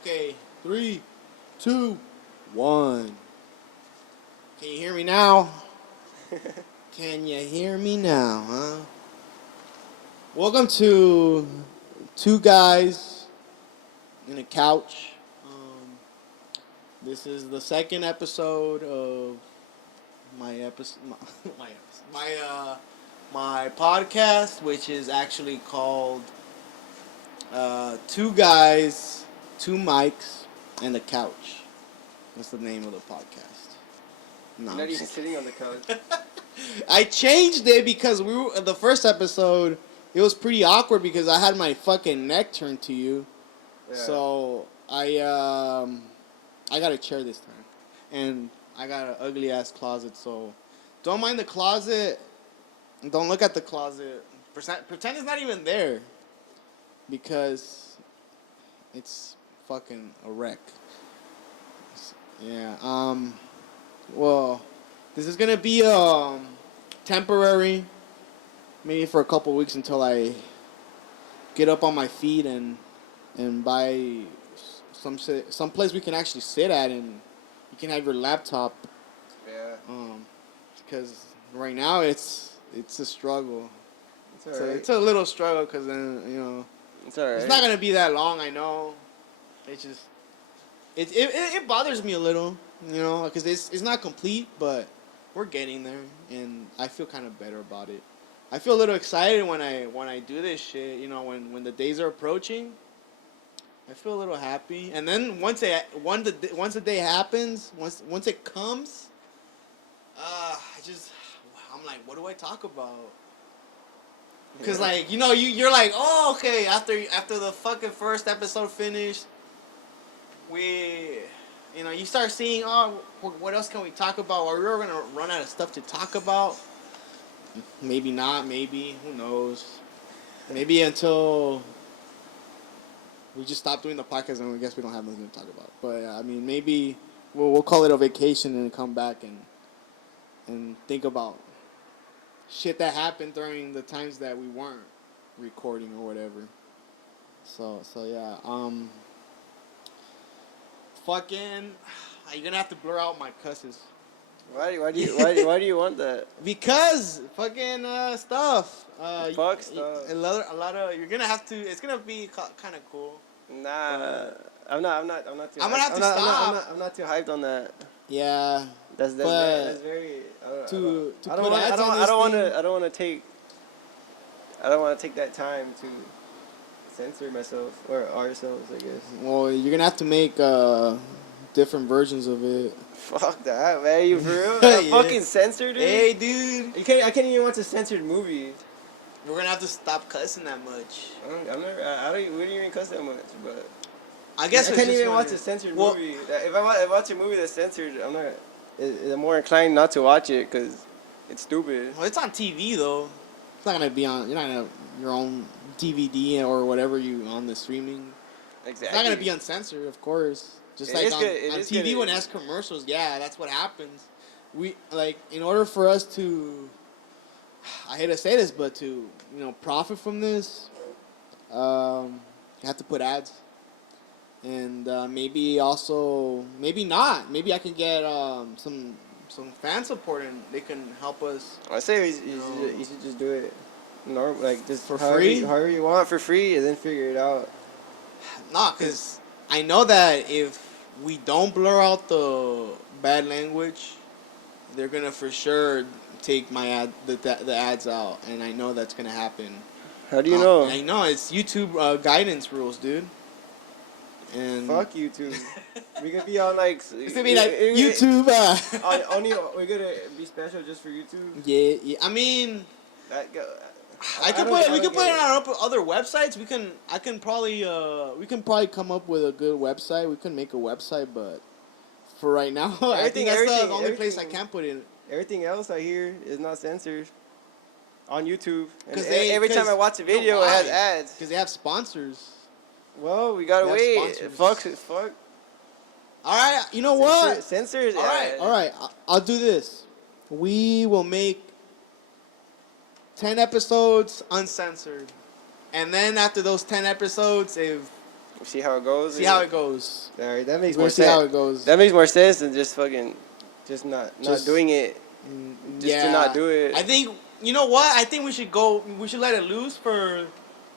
Okay, 3, 2, 1. Can you hear me now? Can you hear me now, huh? Welcome to Two Guys in a Couch. This is the second episode of my episode, my podcast, which is actually called Two Guys, Two Mics, and a Couch. That's the name of the podcast. No, You're not even sitting on the couch. I changed it because we were the first episode. It was pretty awkward because I had my fucking neck turned to you. Yeah. So I got a chair this time, and I got an ugly ass closet. So don't mind the closet. Don't look at the closet. Pretend it's not even there, because it's fucking a wreck. Yeah. Well, this is gonna be temporary, maybe for a couple weeks until I get up on my feet and buy some place we can actually sit at, and you can have your laptop. Yeah. Because right now it's a struggle. It's alright. It's a little struggle because then it's alright. It's not gonna be that long. I know. It's just it bothers me a little. Because it's not complete, but we're getting there, and I feel kind of better about it. I feel a little excited when I do this shit. When the days are approaching, I feel a little happy. And then once the day happens, once it comes, I'm like, what do I talk about? Because you're like, oh, okay, after the fucking first episode finished, you start seeing, what else can we talk about? Are we ever going to run out of stuff to talk about? Maybe not, maybe. Who knows? Maybe until we just stop doing the podcast and I guess we don't have nothing to talk about. But, maybe we'll call it a vacation and come back and think about shit that happened during the times that we weren't recording or whatever. So yeah. Fucking, you're gonna have to blur out my cusses. Why do you want that? Because fucking stuff. Fuck stuff. A lot of you're gonna have to. It's gonna be kind of cool. Nah, I'm not too. I'm gonna have to stop. I'm not too hyped on that. Yeah. That's very. I don't want to take that time to censor myself or ourselves, I guess. Well, you're gonna have to make different versions of it. Fuck that, man. You for real? Yeah. Fucking censored it? Hey, dude. I can't even watch a censored movie. We're gonna have to stop cussing that much. We don't even cuss that much, but I guess I can't even watch a censored movie. If I watch a movie that's censored, I'm more inclined not to watch it because it's stupid. Well, it's on TV though. It's not gonna be on. You're not gonna have your own DVD or whatever you on the streaming. Exactly. It's not gonna be uncensored, of course. Just like on TV when it has commercials, yeah, that's what happens. We in order for us to, I hate to say this, but to profit from this, you have to put ads, and maybe not. Maybe I can get some fan support and they can help us. I say you should just do it. Normal, just for free, however you want for free, and then figure it out. Nah, because I know that if we don't blur out the bad language, they're gonna for sure take my the ads out, and I know that's gonna happen. How do you know? I know it's YouTube guidance rules, dude. And fuck YouTube. We could be on it's gonna be YouTube. Only we're gonna be special just for YouTube. Yeah. I mean. We can put it on other websites. We can probably come up with a good website. We can make a website, but for right now, I think that's the only place I can put it. Everything else I hear is not censored on YouTube. Because every time I watch a video, it has ads. Because they have sponsors. Well, we gotta wait. Fuck. All right, you know what? Censors. All right. I'll do this. We will make 10 episodes uncensored. And then after those 10 episodes, if We'll see how it goes. See how it goes. All right, that makes We'll more see sense. how it goes. That makes more sense than just fucking, just not doing it. Just to not do it. I think you know what? I think we should go. We should let it loose for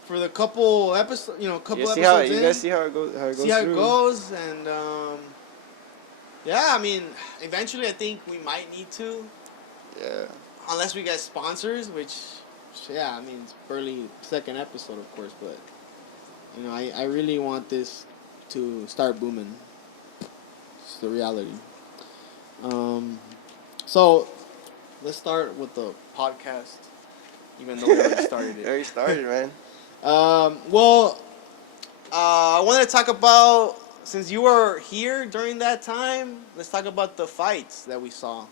the couple episodes. You know, couple episodes in. You guys see how it goes. See how it goes, and yeah. I mean, eventually, I think we might need to. Yeah. Unless we get sponsors, which, yeah, I mean, it's barely second episode, of course, but you know, I really want this to start booming. It's the reality. So let's start with the podcast, even though we already started it. Already started, man. Well, I wanted to talk about, since you were here during that time, let's talk about the fights that we saw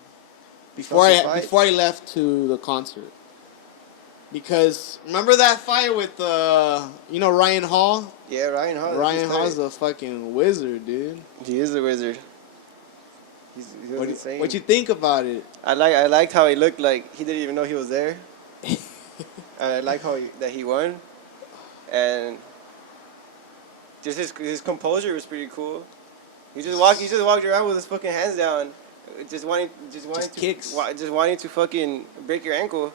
before I left to the concert. Because remember that fight with Ryan Hall? Yeah, Ryan Hall. Ryan Hall's a fucking wizard, dude. He is a wizard. He was insane. What you think about it? I liked how he looked like he didn't even know he was there. I like that he won, and just his composure was pretty cool. He just walked around with his fucking hands down, just wanting to fucking break your ankle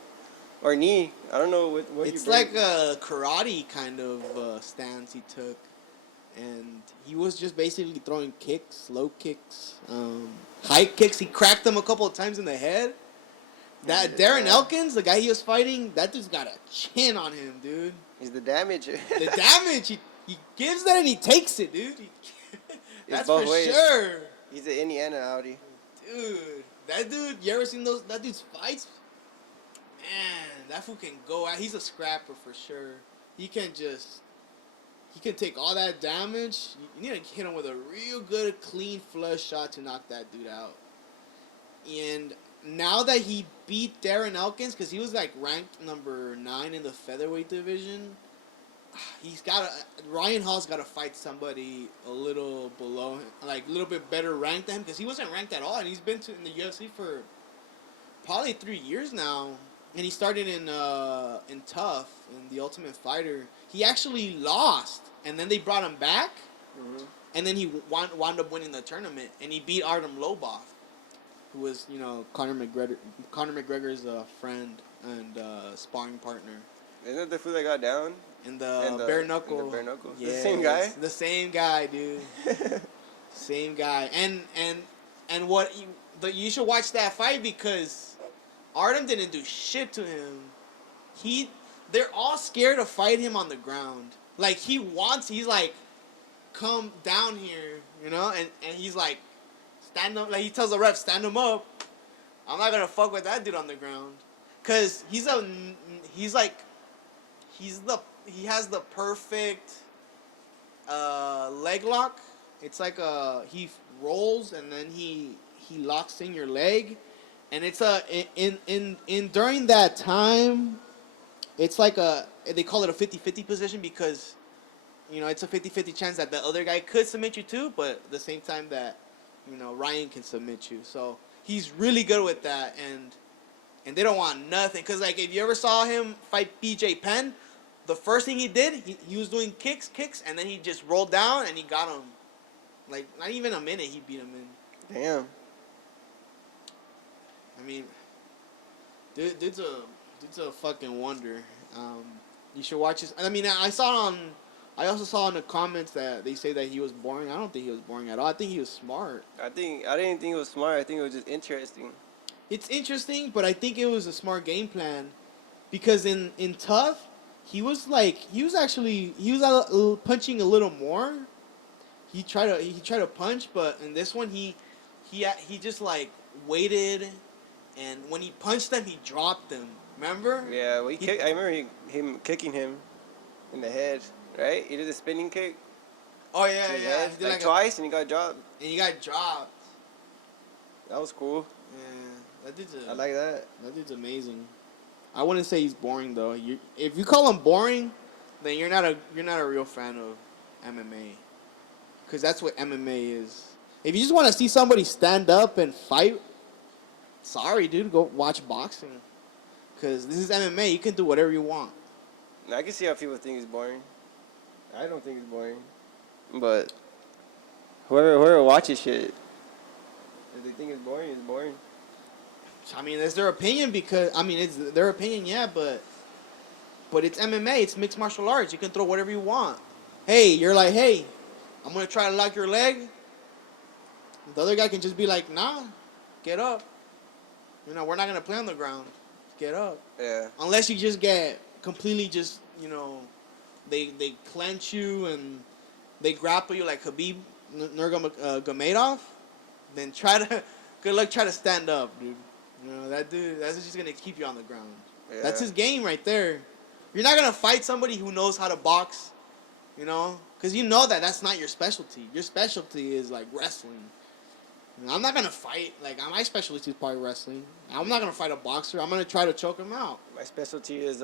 or knee. I don't know what. It's like a karate kind of stance he took. And he was just basically throwing kicks, low kicks, high kicks. He cracked them a couple of times in the head. That Darren Elkins, the guy he was fighting, that dude's got a chin on him, dude. He's the damage. The damage. He gives that and he takes it, dude. That's for ways. Sure. He's an Indiana Audi. Dude, that dude, you ever seen that dude's fights? Man, that fool can go out. He's a scrapper for sure. He can take all that damage. You need to hit him with a real good, clean flush shot to knock that dude out. And now that he beat Darren Elkins, because he was like ranked number 9 in the featherweight division, Ryan Hall's got to fight somebody a little below him, like a little bit better ranked than him, because he wasn't ranked at all, and he's been in the UFC for probably 3 years now. And he started in Tough, in The Ultimate Fighter. He actually lost, and then they brought him back, and then he wound up winning the tournament, and he beat Artem Lobov, who was, Conor McGregor's friend and sparring partner. Isn't that the fool that got down? And the bare knuckle. And the bare knuckle. Yeah, the same guy? The same guy, dude. Same guy. And you should watch that fight, because Artem didn't do shit to him. They're all scared to fight him on the ground. Like, he's like, come down here, and he's like, stand up. Like, he tells the ref, stand him up. I'm not gonna fuck with that dude on the ground. Cause he has the perfect leg lock. It's like he rolls and then he locks in your leg. And it's during that time, it's like they call it a 50-50 position, because, it's a 50-50 chance that the other guy could submit you too, but at the same time that, Ryan can submit you. So he's really good with that, and they don't want nothing. Because, like, if you ever saw him fight BJ Penn, the first thing he did, he was doing kicks, and then he just rolled down and he got him. Like, not even a minute he beat him in. Damn. I mean, dude's a fucking wonder. You should watch his. I mean, I also saw in the comments that they say that he was boring. I don't think he was boring at all. I think he was smart. I didn't think it was smart. I think it was just interesting. It's interesting, but I think it was a smart game plan, because in Tough, he was punching a little more. He tried to punch, but in this one he just like waited. And when he punched them, he dropped them. Remember? Yeah, well, I remember him kicking him in the head, right? He did a spinning kick. Oh, yeah. He did like twice, and he got dropped. And he got dropped. That was cool. Yeah, I like that. That dude's amazing. I wouldn't say he's boring, though. If you call him boring, then you're not a real fan of MMA. Because that's what MMA is. If you just want to see somebody stand up and fight, sorry, dude, go watch boxing. Because this is MMA. You can do whatever you want. I can see how people think it's boring. I don't think it's boring. But whoever watches shit, if they think it's boring, it's boring. I mean, it's their opinion because I mean it's their opinion, yeah, but it's MMA, it's mixed martial arts. You can throw whatever you want. Hey, you're like, hey, I'm gonna try to lock your leg. The other guy can just be like, nah, get up. You know, we're not gonna play on the ground. Get up. Yeah. Unless you just get completely just, they clench you and they grapple you like Khabib Nurmagomedov, then good luck try to stand up, dude. You know, that dude, that's just gonna keep you on the ground. Yeah. That's his game right there. You're not gonna fight somebody who knows how to box, because you know that's not your specialty. Your specialty is like wrestling. I'm not gonna fight. Like my specialty is probably wrestling. I'm not gonna fight a boxer. I'm gonna try to choke him out. My specialty is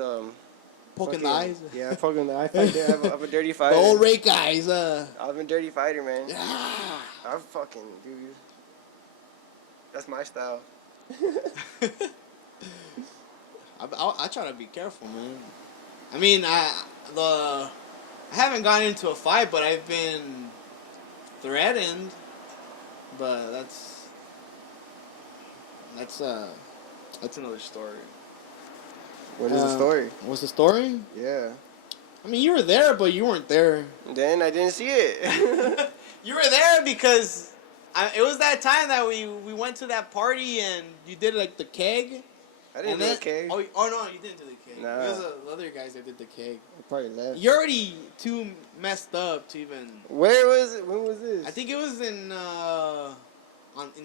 poking the eyes. Yeah, poking the eyes. I'm a dirty fighter. The old rake eyes. I'm a dirty fighter, man. Yeah. I'm fucking dude. That's my style. I try to be careful, man. I mean, I haven't gotten into a fight, but I've been threatened. But that's another story. What is the story? What's the story? Yeah. I mean, you were there, but you weren't there. Then I didn't see it. You were there because it was that time that we went to that party and you did like the keg. I didn't do the keg. Oh no, you didn't do the keg. Nah. It was the other guys that did the keg. I probably left. You're already too messed up to even. Where was it? When was this? I think it was in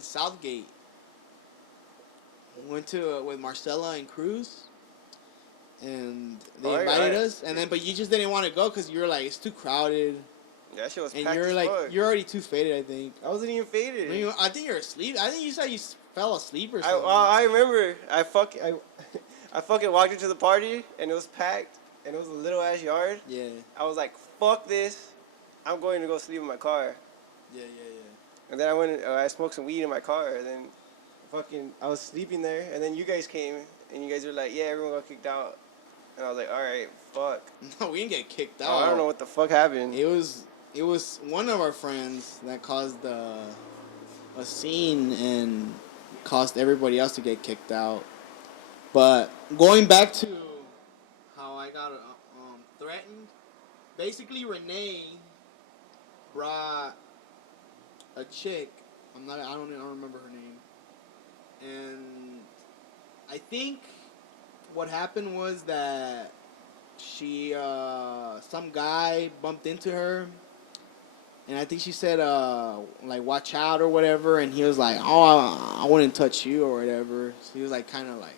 Southgate. We went to with Marcella and Cruz, and they invited us. And then, but you just didn't want to go because you were like, it's too crowded. Yeah, that shit was and packed you're as like, fuck. you're already too faded. I think. I wasn't even faded. I think you're asleep. I think you said you fell asleep or something. I remember. I fucking walked into the party and it was packed and it was a little ass yard. Yeah. I was like, fuck this. I'm going to go sleep in my car. Yeah. And then I went. I smoked some weed in my car. And then, I was sleeping there. And then you guys came, and you guys were like, "Yeah, everyone got kicked out." And I was like, "All right, fuck." No, we didn't get kicked out. Oh, I don't know what the fuck happened. It was one of our friends that caused a scene and caused everybody else to get kicked out. But going back to how I got threatened, basically Renee brought a chick. I don't remember her name. And I think what happened was that she some guy bumped into her, and I think she said like watch out or whatever, and he was like, oh, I wouldn't touch you or whatever. So he was like kind of like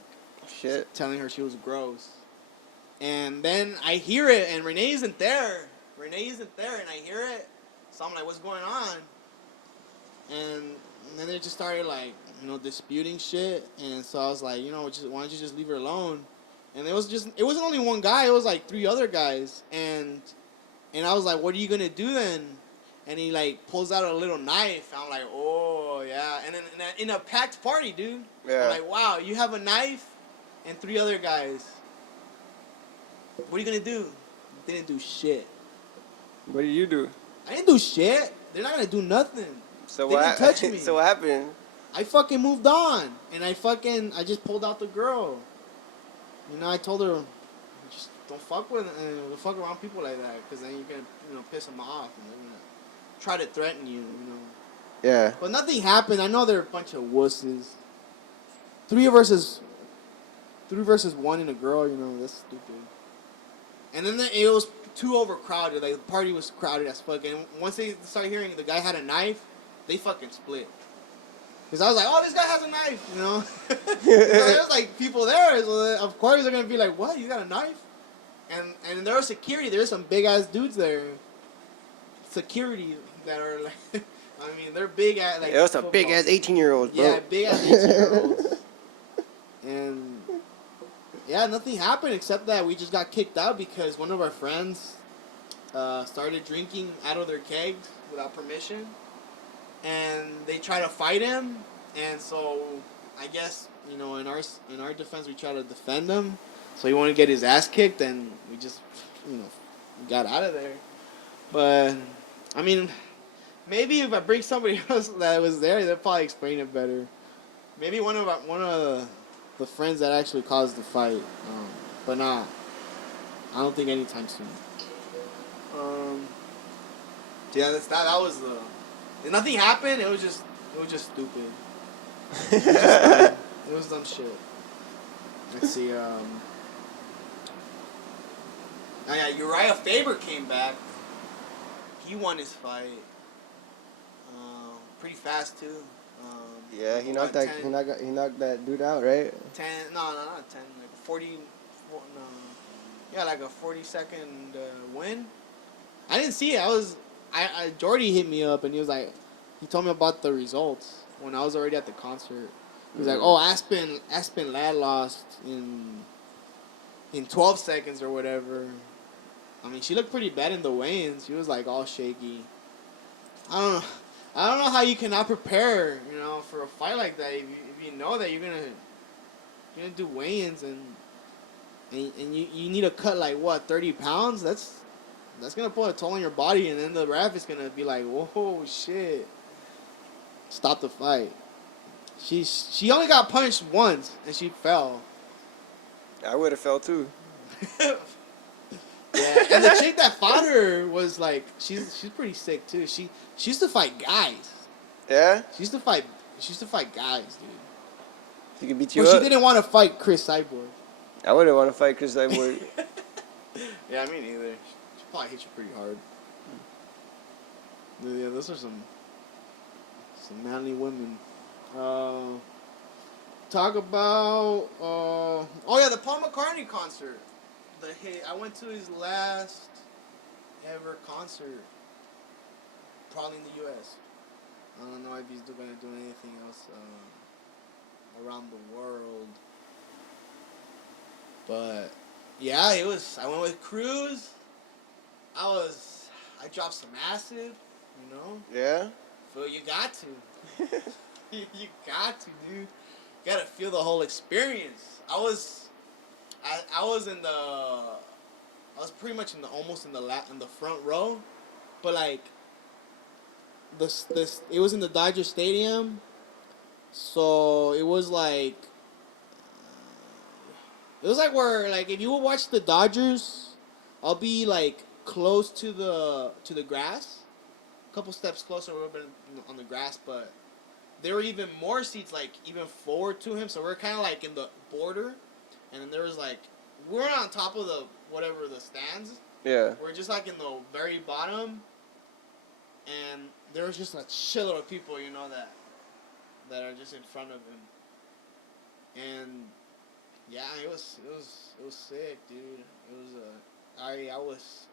shit telling her she was gross. And then I hear it, and Renee isn't there, and I hear it. So I'm like, what's going on? And then they just started like, disputing shit. And so I was like, why don't you just leave her alone? And it wasn't only one guy, it was like 3 other guys. And I was like, what are you gonna do then? And he like pulls out a little knife. I'm like, oh yeah. And then in a packed party, dude. Yeah. I'm like, wow, you have a knife and 3 other guys. What are you gonna do? Didn't do shit. What did you do? I didn't do shit. They're not gonna do nothing. So they didn't touch me. So what happened? I fucking moved on, and I just pulled out the girl. I told her, just don't fuck around people like that, because then you're gonna piss them off, and they're gonna try to threaten you, Yeah. But nothing happened. I know they're a bunch of wusses. 3 versus 1 and a girl, that's stupid. And then it was too overcrowded. Like the party was crowded as fuck. And once they started hearing the guy had a knife, they fucking split. Because I was like, oh, this guy has a knife, So there was like people there. So of course they're going to be like, what? You got a knife? And there was security. There's some big ass dudes there. Security that are like, I mean, they're big ass. Like, it was a big ass 18-year-old, bro. Yeah, big ass 18-year-olds. And yeah, nothing happened except that we just got kicked out because one of our friends started drinking out of their kegs without permission. And they try to fight him, and so I guess in our defense we try to defend him. So he wanted to get his ass kicked, and we just got out of there. But I mean, maybe if I bring somebody else that was there, they'll probably explain it better. Maybe one of the friends that actually caused the fight, but not. I don't think anytime soon. Yeah, that was the. Nothing happened. It was just stupid. It was dumb shit. Let's see. Oh yeah, Uriah Faber came back. He won his fight. Pretty fast too. Yeah, he knocked that dude out, right? 10, no, not 10, like 40, no, yeah, like a 40-second win. I didn't see it. Jordy hit me up and he told me about the results when I was already at the concert. He was like, oh, Aspen Ladd lost in 12 seconds or whatever. I mean, she looked pretty bad in the weigh-ins. She was like all shaky. I don't know how you cannot prepare, for a fight like that. If you know that you're gonna do weigh-ins and you need to cut like what 30 pounds. That's gonna put a toll on your body, and then the ref is gonna be like, whoa, shit, stop the fight. She only got punched once and she fell. I would have fell too. Yeah, and the chick that fought her was like, she's pretty sick too. She used to fight guys. Yeah. She used to fight guys, dude. She could beat you up. She didn't want to fight Chris Cyborg. I wouldn't want to fight Chris Cyborg. Yeah, me neither. She probably hit you pretty hard. Yeah, those are some manly women. Talk about the Paul McCartney concert. I went to his last ever concert, probably in the U.S. I don't know if he's going to do anything else around the world. But yeah, I went with Cruz. I dropped some acid, Yeah. Phil, you got to. You got to, dude. You gotta feel the whole experience. I was pretty much almost in the front row, but like it was in the Dodger Stadium, so it was like where like if you would watch the Dodgers, I'll be like close to the grass, a couple steps closer, we would have been on the grass, but there were even more seats like even forward to him, so we're kind of like in the border. And then there was like, we weren't on top of the stands. Yeah. We're just like in the very bottom. And there was just a shitload of people, that are just in front of him. And yeah, it was sick, dude. I was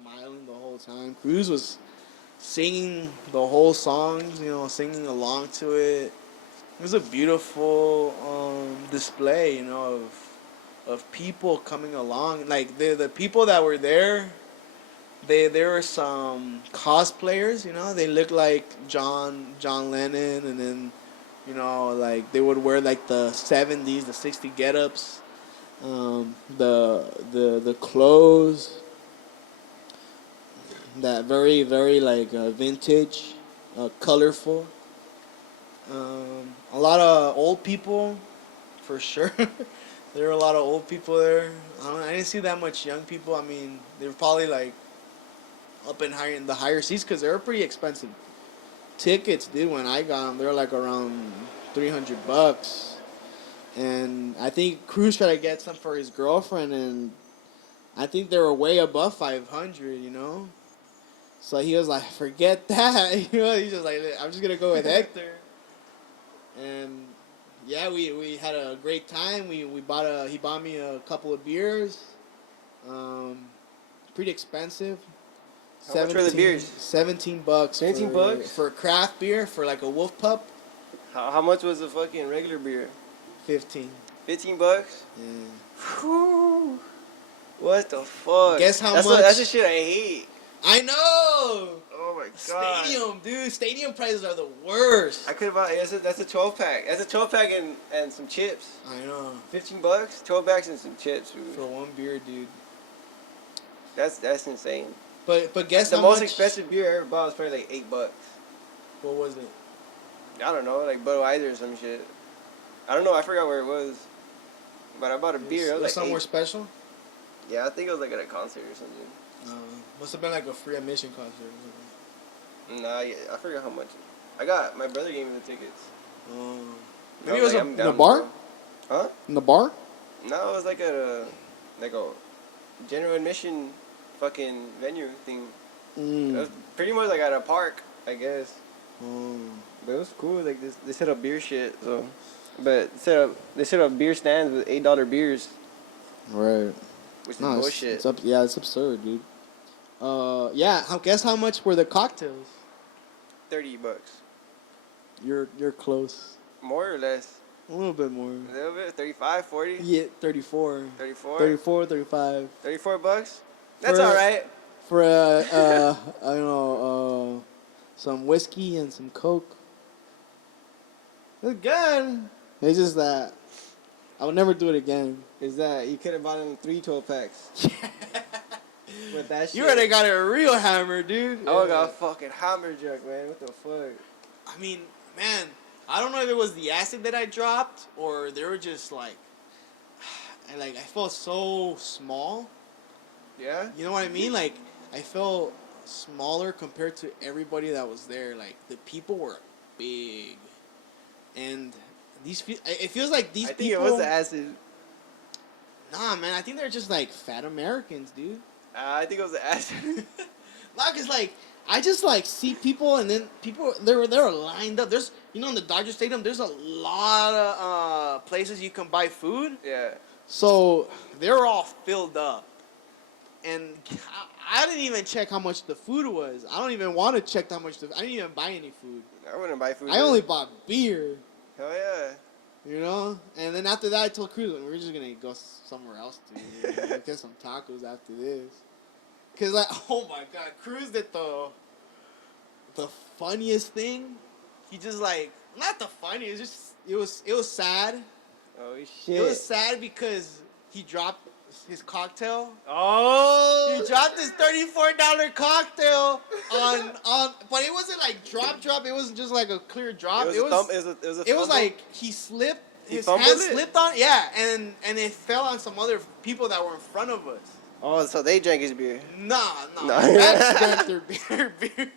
smiling the whole time. Cruz was singing the whole songs, singing along to it. It was a beautiful display, of people coming along. Like the people that were there, there were some cosplayers. They looked like John Lennon, and then, like they would wear like the 70s, the 60s get-ups, the clothes, that very very like vintage, colorful. A lot of old people, for sure. There were a lot of old people there. I didn't see that much young people. I mean, they were probably like up in the higher seats because they were pretty expensive. Tickets, dude, when I got them, they were like around $300. And I think Cruz tried to get some for his girlfriend, and I think they were way above 500, So he was like, forget that. He's just like, I'm just going to go with Hector. And yeah, we had a great time. He bought me a couple of beers. Pretty expensive. How much were the beers? $17. $17 for craft beer, for like a Wolf Pup. How much was the fucking regular beer? 15. $15? Yeah. Whew. What the fuck? Guess how much? That's the shit I hate. I know. Oh my god. Stadium, dude. Stadium prices are the worst. I could have bought. That's a 12-pack. That's a 12-pack and some chips. I know. $15, 12 packs and some chips, dude. For one beer, dude. That's insane. But guess The how most much? expensive beer I ever bought was probably like $8. What was it? I don't know, like Budweiser or some shit. I don't know. I forgot where it was. But I bought a beer. It was like somewhere eight. special. Yeah, I think it was like at a concert or something. Must have been like a free admission concert or something. Nah, yeah, I forgot how much. I got my brother gave me the tickets. Maybe I it was like, in I'm the down to bar. go. Huh? In the bar. No, it was like a general admission fucking venue thing. It was pretty much like at a park, I guess. But it was cool. Like they set up beer shit. So, but they set up beer stands with $8 beers. Right. Which is bullshit. It's absurd, dude. Yeah. Guess how much were the cocktails? $30. You're close. More or less? A little bit more. A little bit. 35, 40. Yeah, 34. 34. 34, 35. $34. That's all right. For I don't know, some whiskey and some Coke. It's good. It's just that I would never do it again. Is that you could have bought them 3 12-packs. With that shit. You already got a real hammer, dude. I got a fucking hammer jug, man. What the fuck? I mean, man, I don't know if it was the acid that I dropped or they were just like, I felt so small. Yeah? You know what I mean? Like, I felt smaller compared to everybody that was there. Like, the people were big. And it feels like these people... I think it was the acid. Nah, man, I think they're just, like, fat Americans, dude. I think it was the acid. Nah, cause, like, I just, like, see people, and then people, they're lined up. There's, in the Dodger Stadium, there's a lot of places you can buy food. Yeah. So, they're all filled up. And I didn't even check how much the food was. I don't even want to check how much I didn't even buy any food. I wouldn't buy food. I only bought beer. Hell yeah. You know? And then after that, I told Cruz, we're just going to go somewhere else to get some tacos after this. Because, like, oh my God, Cruz did the funniest thing. He just, like, not the funniest, it was sad. Oh, shit. It was sad because he dropped his cocktail. Oh! He dropped his $34 cocktail on, but it wasn't like drop. It wasn't just like a clear drop. It was like he slipped. His hand slipped on. Yeah, and it fell on some other people that were in front of us. Oh, so they drank his beer. No. That's drank their beer.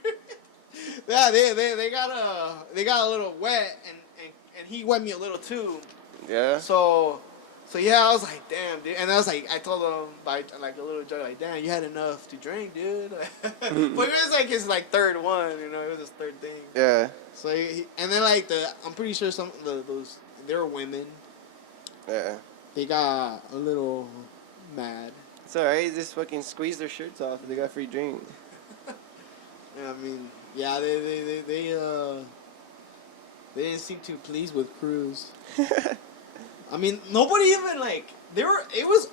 Yeah, they got a little wet, and he wet me a little too. Yeah. So yeah, I was like, damn, dude. And I was like, I told him, like a little joke, like, damn, you had enough to drink, dude. But it was like his like third one, it was his third thing. Yeah. So and then like I'm pretty sure those they were women. Yeah. They got a little mad. It's alright, just fucking squeeze their shirts off and they got free drink. Yeah, I mean, yeah, they didn't seem too pleased with Cruz. I mean, nobody even, like,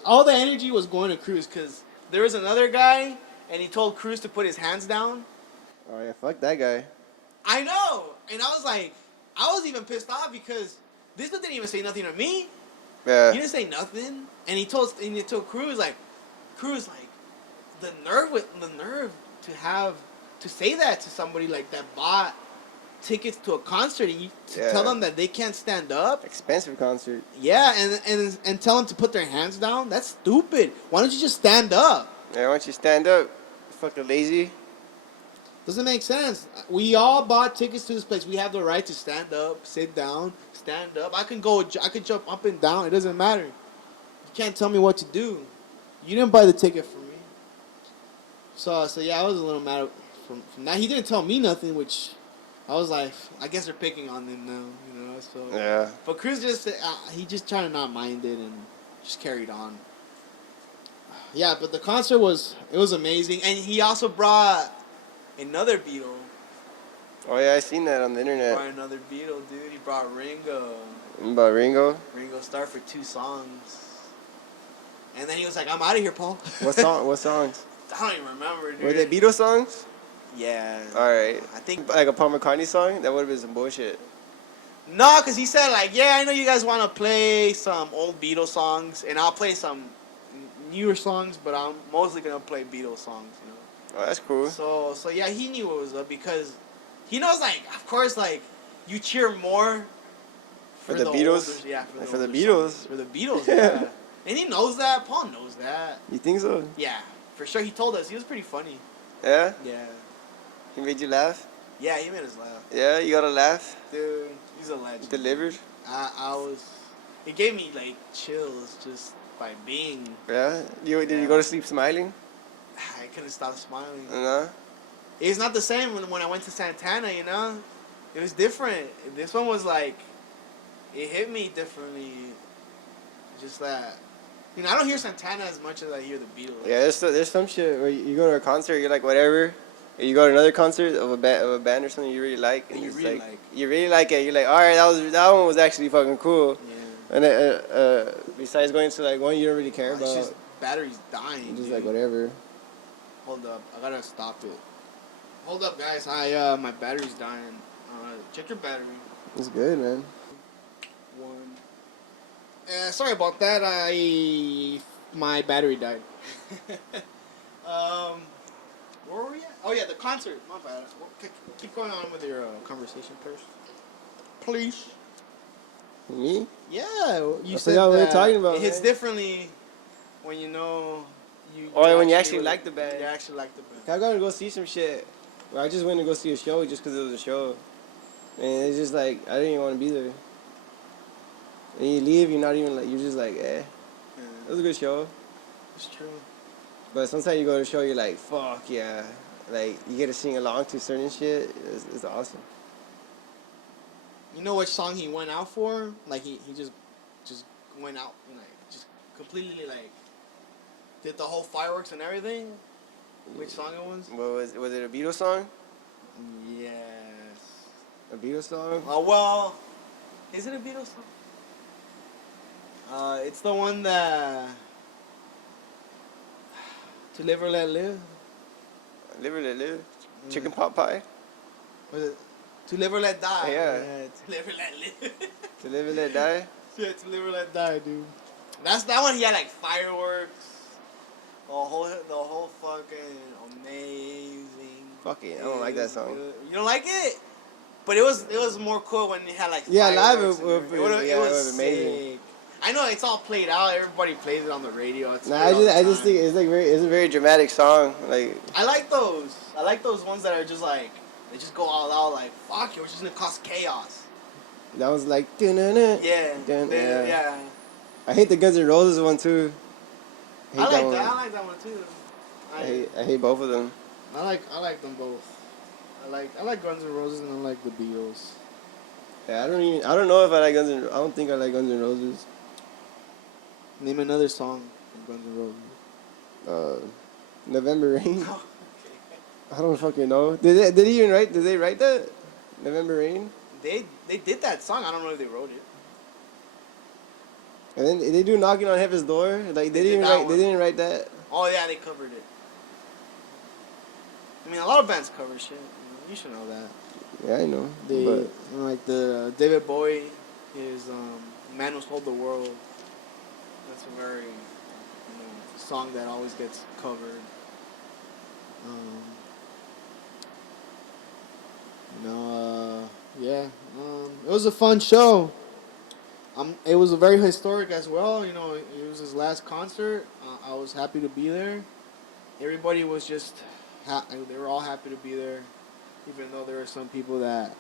all the energy was going to Cruz, because there was another guy, and he told Cruz to put his hands down. Oh, yeah, fuck that guy. I know, and I was like, I was even pissed off, because this dude didn't even say nothing to me. Yeah. He didn't say nothing, and he told Cruz, like, the nerve to say that to somebody, like, that bought tickets to a concert and tell them that they can't stand up. Expensive concert. Yeah, and tell them to put their hands down. That's stupid. Why don't you just stand up? Yeah, why don't you stand up? You fucking lazy. Doesn't make sense. We all bought tickets to this place. We have the right to stand up, sit down, stand up. I can jump up and down. It doesn't matter. You can't tell me what to do. You didn't buy the ticket for me. So yeah, I was a little mad from that. He didn't tell me nothing, which I was like, I guess they're picking on him now, So yeah. But Cruz he just tried to not mind it and just carried on. Yeah, but the concert was amazing, and he also brought another Beatle. Oh yeah, I seen that on the internet. Brought another Beatle, dude. He brought Ringo. About Ringo? Ringo Starr for 2 songs, and then he was like, "I'm out of here, Paul." What songs? I don't even remember, dude. Were they Beatles songs? Yeah. Alright. I think like a Paul McCartney song? That would have been some bullshit. No, because he said, like, yeah, I know you guys want to play some old Beatles songs, and I'll play some newer songs, but I'm mostly going to play Beatles songs, Oh, that's cool. So yeah, he knew what was up because he knows, like, of course, like, you cheer more For the Beatles? older, yeah, for the, For the older Beatles? songs. For the Beatles, yeah. And he knows that. Paul knows that. You think so? Yeah, for sure. He told us. He was pretty funny. Yeah? Yeah. He made you laugh? Yeah, he made us laugh. Yeah, you gotta laugh? Dude, he's a legend. Delivered? I was... It gave me, like, chills just by being... Yeah? Did you go to sleep smiling? I couldn't stop smiling. No? It's not the same when I went to Santana, you know? It was different. This one was like... It hit me differently. Just that... You know, I don't hear Santana as much as I hear the Beatles. Yeah, there's some shit where you go to a concert, you're like, whatever. Or you go to another concert of a band or something you really like. And you it's really like. You really like it. You're like, alright, that one was actually fucking cool. Yeah. And besides going to like one you don't really care about. It's just battery's dying. Just Dude. like whatever. Hold up, I gotta stop it. Hold up, guys. My battery's dying. Check your battery. It's good, man. One. Sorry about that. My battery died. Where were we at? Oh yeah, the concert. My bad. Keep going on with your conversation first, please. Me? Yeah, you I said forgot what we were that talking about, it hits man. differently when you know you. Or when you actually like the band. You actually like the band. I'm gonna go see some shit. Well, I just went to go see a show just because it was a show. And it's just like, I didn't even want to be there. And you leave, you're not even like, you're just like, eh. It was a good show. It's true. But sometimes you go to a show, you're like, fuck yeah. Like, you get to sing along to certain shit. It's awesome. You know which song he went out for? Like, he just went out and, like, just completely, like, did the whole fireworks and everything? Which song it was? What was it a Beatles song? Yes. A Beatles song? Oh, well, is it a Beatles song? It's the one that... To Live or Let Live? Live or Let Live? Chicken pot pie? Was it To Live or Let Die? Yeah. To Live or Let Live. To Live or Let Die? Yeah, To Live or Let Die, dude. That one. He had like fireworks. The whole fucking amazing. Fuck it, I don't like that song. You don't like it? But it was more cool when it had like Yeah, live fireworks it was amazing. Sick. I know it's all played out. Everybody plays it on the radio. It's I just think it's a very dramatic song. Like, I like those. I like those ones that are just like they just go all out. Like, fuck it, we're just gonna cause chaos. that was like, dun-dun-dun, Yeah. yeah. Yeah. I hate the Guns N' Roses one too. I like that one too. I hate both of them. I like them both. I like Guns N' Roses and I like the Beatles. Yeah, I don't know if I like Guns N' I don't think I like Guns N' Roses. Name another song from Guns N' Roses. November Rain. Oh, I don't fucking know. Did they write that? November Rain? They did that song. I don't know if they wrote it. And then they do Knocking on Heaven's Door. Like they didn't write that. Oh yeah, they covered it. I mean, a lot of bands cover shit. You should know that. Yeah, I know. Like the David Bowie, his "Man Who Sold the World." That's a very song that always gets covered. Yeah. It was a fun show. It was very historic as well. You know, it was his last concert. I was happy to be there. Everybody was just, they were all happy to be there, even though there are some people that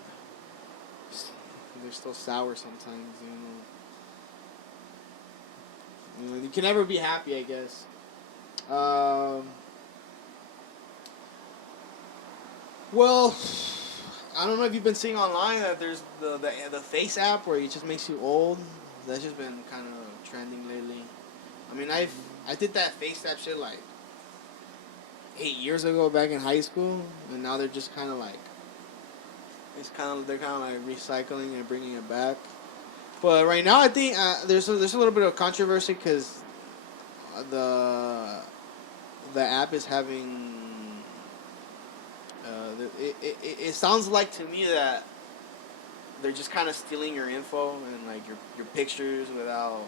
they're still sour sometimes. You can never be happy, I guess. Well, I don't know if you've been seeing online that there's the Face app where it just makes you old. That's just been kind of trending lately. I mean, I did that Face app shit like 8 years ago back in high school, and now they're just kind of like they're kind of like recycling and bringing it back. But right now, I think there's a little bit of controversy because the app is having. It sounds like to me that they're just kind of stealing your info and like your pictures without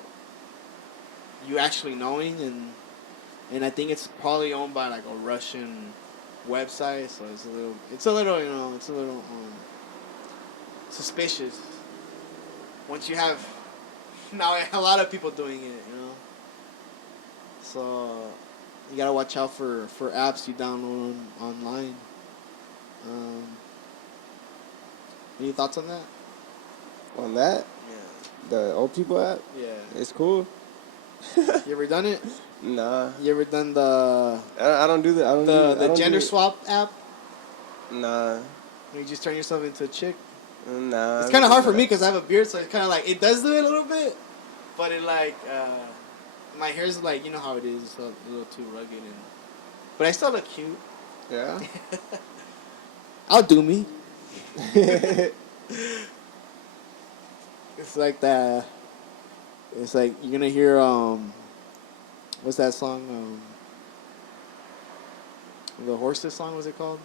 you actually knowing, and I think it's probably owned by like a Russian website, so it's a little, suspicious. Once you have now a lot of people doing it. So you gotta watch out for apps you download online. Um, any thoughts on that? On that, Yeah. the old people app, Yeah. it's cool. You ever done it? Nah, You ever done the I don't do that. I don't do it. I the don't gender do it. swap app? Nah, You just turn yourself into a chick. nah. It's kind of hard for me because I have a beard, so it's kind of like it does do it a little bit, but it like my hair's like how it is, so a little too rugged but I still look cute. Yeah. I'll do me. It's like that. It's like you're gonna hear what's that song? The Horses song. What's it called?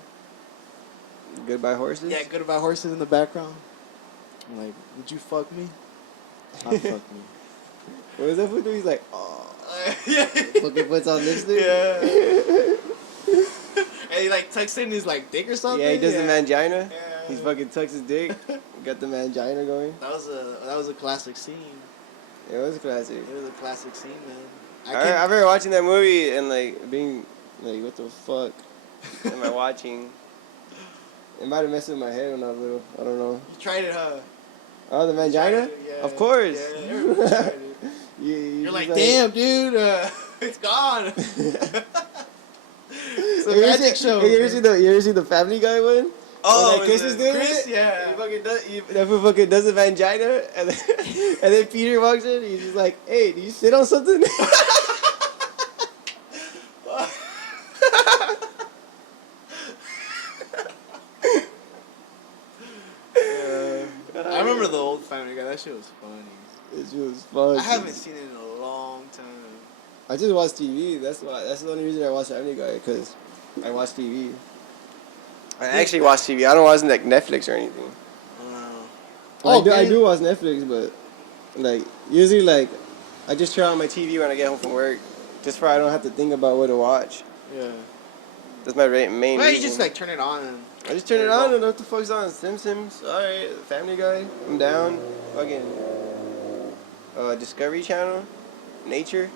Goodbye horses. Yeah, Good About Horses in the background. I'm like, would you fuck me? I'd fuck me. What was that fool do? He's like, oh, Yeah. fucking puts on lipstick. Yeah. And he like tucks in his like dick or something. Yeah, he does the mangina. Yeah. He's fucking tucks his dick. Got the mangina going. That was a classic scene. It was classic. It was a classic scene, man. I remember watching that movie and like being like, what the fuck am I watching? It might have messed with my head when I was little. I don't know. You tried it, huh? Oh, the mangina? Yeah. Of course. Yeah, everybody tried it. You're like, damn, dude, it's gone. It's a magic show. You ever see the Family Guy one? Oh, Chris is doing Chris, it? yeah. That fool fucking does the vagina, and then Peter walks in, he's just like, hey, do you sit on something? I remember the old Family Guy. That shit was funny. It was fun. I haven't seen it in a long time. I just watch TV. That's the only reason I watch Family Guy, because I watch TV. I actually watch TV. I don't watch like Netflix or anything. I do watch Netflix, but like usually like I just turn on my TV when I get home from work, just so I don't have to think about what to watch. Yeah. That's my main. Well, you reason. just like turn it on. And I just turn it on and what the fuck's on? Simpsons. Alright, Family Guy. I'm down. Fucking Discovery Channel. Nature.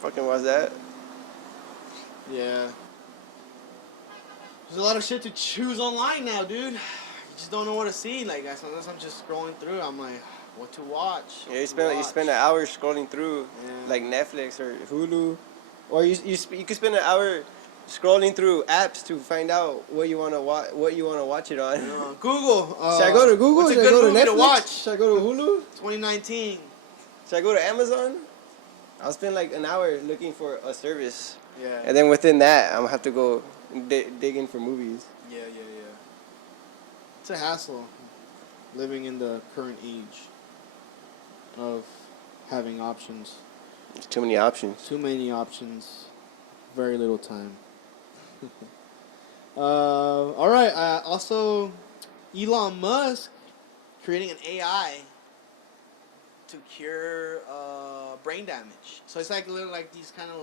Fucking watch that. Yeah. There's a lot of shit to choose online now, dude. You just don't know what to see. Like sometimes I'm just scrolling through. I'm like, what to watch? Yeah, you spend an hour scrolling through, like Netflix or Hulu, or you could spend an hour scrolling through apps to find out what you want to watch it on. Google. Should I go to Google? What's a Should I good go to movie Netflix? to watch? Should I go to Hulu? 2019. Should I go to Amazon? I'll spend like an hour looking for a service. Yeah. And then within that, I'm gonna have to go dig in for movies. Yeah. It's a hassle living in the current age of having options. There's too many options. Too many options. Very little time. All right. Also, Elon Musk creating an AI to cure brain damage. So it's like a little like these kind of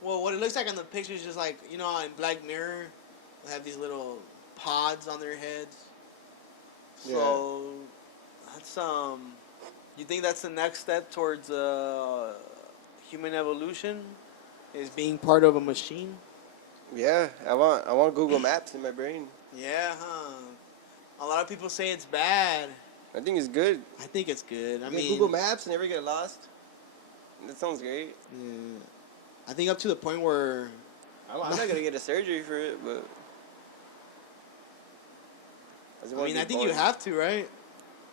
well, what it looks like on the picture is just like in Black Mirror, they have these little pods on their heads. So that's you think that's the next step towards human evolution? Is being part of a machine? Yeah, I want Google Maps in my brain. Yeah, huh? A lot of people say it's bad. I think it's good. I think it's good. I mean, Google Maps and never get lost. That sounds great. Yeah. I think up to the point where I'm not gonna get a surgery for it, but I think you have to, right?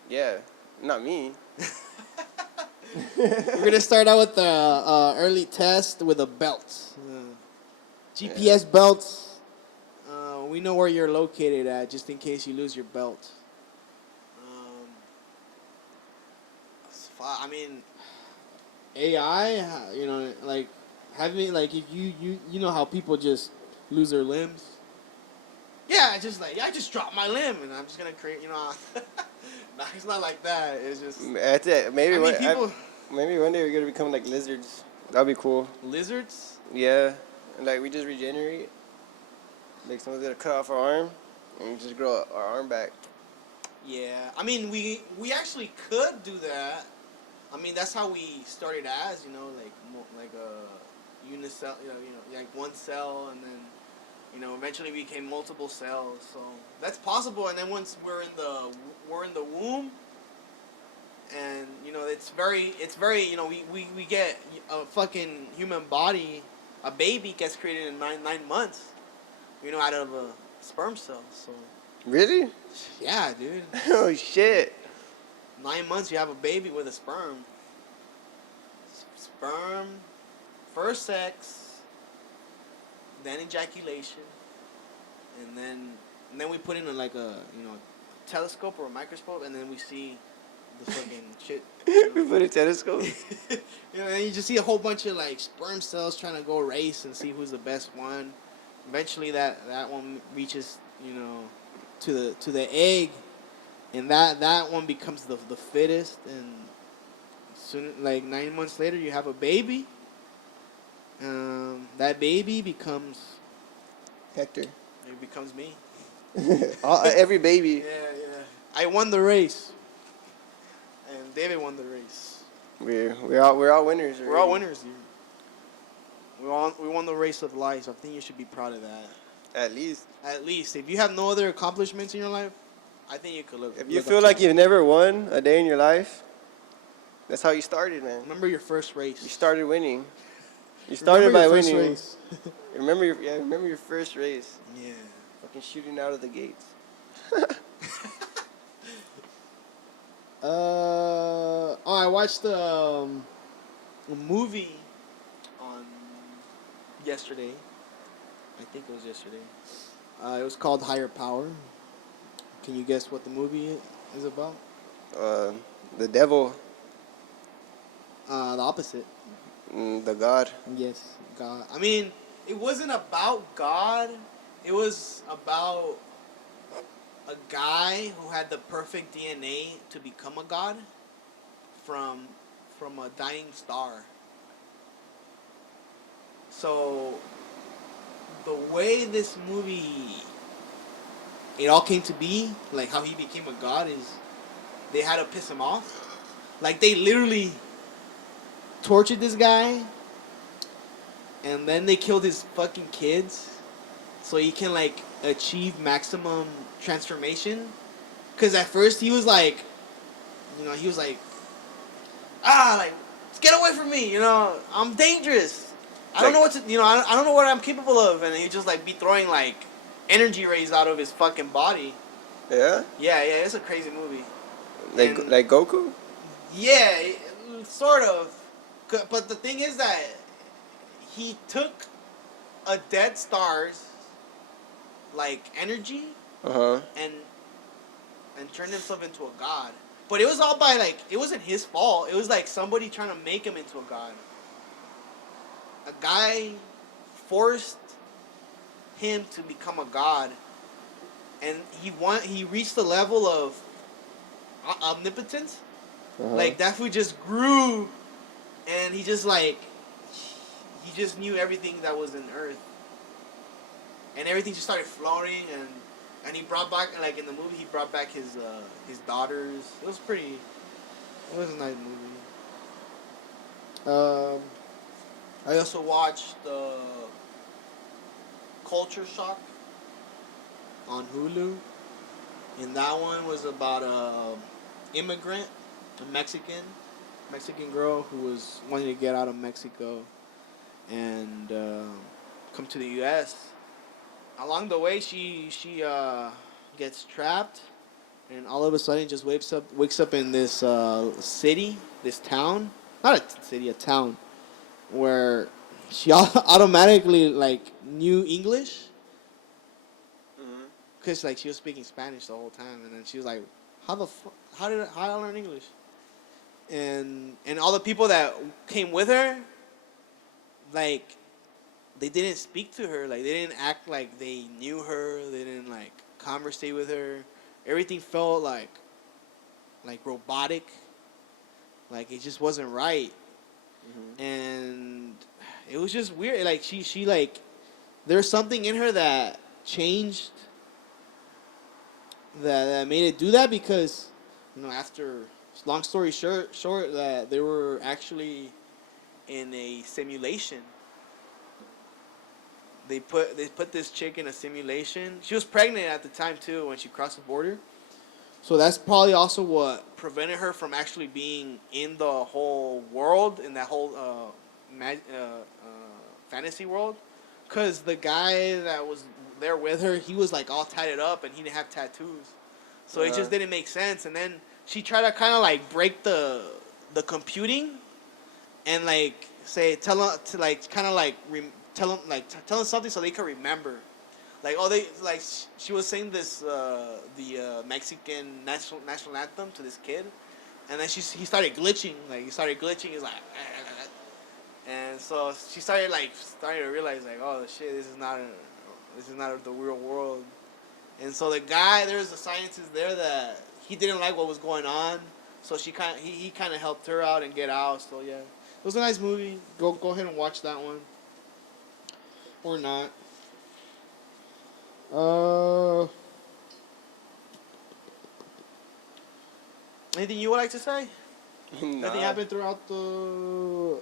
Yeah, not me. We're gonna start out with the early test with a belt, GPS belts. We know where you're located at, just in case you lose your belt. I mean, AI, like having like if you know how people just lose their limbs. Yeah, I just dropped my limb and I'm just gonna create. No, it's not like that. It's just. That's it. Maybe people. Maybe one day we're gonna become like lizards. That'd be cool. Lizards? Yeah, and like we just regenerate. Like someone's gonna cut off our arm, and we just grow our arm back. Yeah, I mean, we actually could do that. I mean, that's how we started as, like a unicell, like one cell, and then, eventually we became multiple cells. So that's possible. And then once we're in the womb, and it's very, we get a fucking human body, a baby gets created in 9 months, out of a sperm cell. So Really? yeah, dude. Oh shit. 9 months, you have a baby with a sperm. Sperm, first sex, then ejaculation, and then we put in a telescope or a microscope, and then we see the fucking shit. We put a telescope. And you just see a whole bunch of like sperm cells trying to go race and see who's the best one. Eventually, that one reaches to the egg, and that one becomes the fittest, and soon, like 9 months later, you have a baby. That baby becomes Hector. it becomes me. Every baby. Yeah. I won the race, and David won the race. We're all winners. We're all winners, dude. We won the race of life. So I think you should be proud of that. At least. At least, if you have no other accomplishments in your life, I think you could look. If you feel like you've never won a day in your life, that's how you started, man. Remember your first race. You started winning. You started by winning. Race. remember your first race. Yeah. Fucking shooting out of the gates. I watched a movie on yesterday. I think it was yesterday. It was called Higher Power. Can you guess what the movie is about? The devil. The opposite. The God. Yes, God. I mean, it wasn't about God. It was about a guy who had the perfect DNA to become a god from a dying star. So the way this movie, it all came to be, like how he became a god, is they had to piss him off. Like they literally tortured this guy, and then they killed his fucking kids so he can like achieve maximum transformation. Cause at first he was like, like get away from me, I'm dangerous. I don't know what to, I don't know what I'm capable of, and he'd just like be throwing like energy rays out of his fucking body. Yeah. Yeah, it's a crazy movie. Like Goku. Yeah, sort of. But the thing is that he took a dead star's like energy and turned himself into a god. But it was all by like, it wasn't his fault. It was like somebody trying to make him into a god. A guy forced him to become a god, and he reached the level of omnipotence. Like that fool just grew, and he just knew everything that was in Earth, and everything just started floating, and he brought back, like in the movie, he brought back his daughters. It was a nice movie. I also watched Culture Shock on Hulu, and that one was about a immigrant, a Mexican girl who was wanting to get out of Mexico and come to the U.S. Along the way, she gets trapped, and all of a sudden just wakes up in this city, this town, not a city, a town, where she automatically like knew English, because like she was speaking Spanish the whole time, and then she was like, how did I learn English? And all the people that came with her, like, they didn't speak to her, like they didn't act like they knew her, they didn't like conversate with her. Everything felt like robotic, like it just wasn't right. And it was just weird. Like she like there's something in her that changed, that made it do that, because after, long story short, that they were actually in a simulation. They put this chick in a simulation. She was pregnant at the time too when she crossed the border. So that's probably also what prevented her from actually being in the whole world, in that whole fantasy world. Cause the guy that was there with her, he was like all tatted up and he didn't have tattoos, so it just didn't make sense. And then she tried to kind of like break the computing, and like tell him to like kind of like tell him something so they could remember. Like, oh, they like she was saying this the Mexican national anthem to this kid, and then he started glitching. Like he started glitching. He's like, and so she started to realize like, oh shit, this is not the real world. And so the guy, there's a scientist there that he didn't like what was going on, so he kind of helped her out and get out. So yeah, it was a nice movie. Go ahead and watch that one, or not. Anything you would like to say? Nah. Anything happened throughout the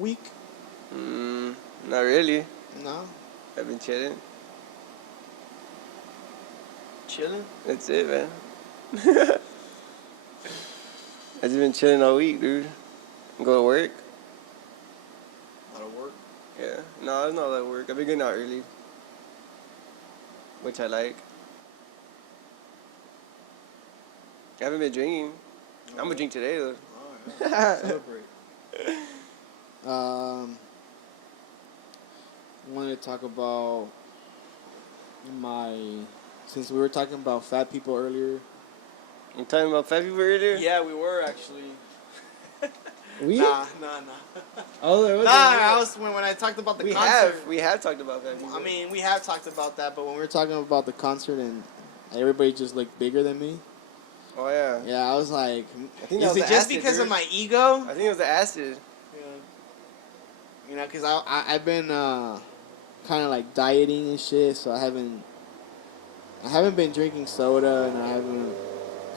week? Not really. No. I've been chilling. Chilling. That's it, man. I've just been chilling all week, dude. Go to work. A lot of work. Yeah. No, it's not a lot of work. I've been getting out early, which I like. I haven't been drinking. I'm gonna drink today though. Oh, yeah. Celebrate. I wanted to talk about since we were talking about fat people earlier. You talking about fat people earlier? Yeah, we were actually. Nah. Oh, there was. I was when I talked about the concert. We have talked about fat people. I mean, we have talked about that, but when we were talking about the concert and everybody just looked bigger than me. Oh yeah. Yeah, I was like, I think is it just acid, because dude. of my ego? I think it was the acid. Because I've been kind of like dieting and shit, so I haven't been drinking soda, and I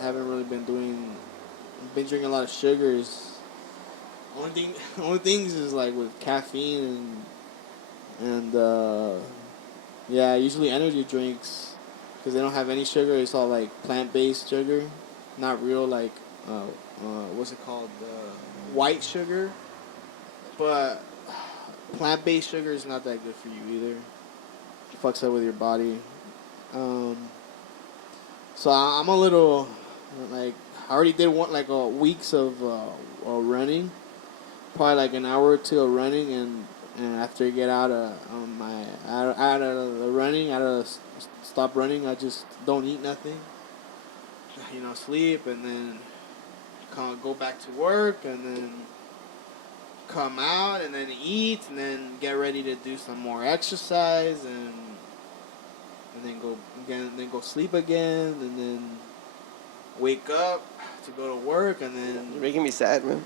haven't really been drinking a lot of sugars. Only things is like with caffeine and yeah, usually energy drinks, because they don't have any sugar. It's all like plant-based sugar, not real like what's it called, white sugar, but plant-based sugar is not that good for you either. It fucks up with your body. So I'm a little like, I already did weeks of running, probably like an hour or two of running, and after I get out of the running, stop running, I just don't eat nothing. Sleep, and then go back to work, and then come out, and then eat, and then get ready to do some more exercise, and then go again, then go sleep again, and then wake up to go to work, and then You're making me sad, man.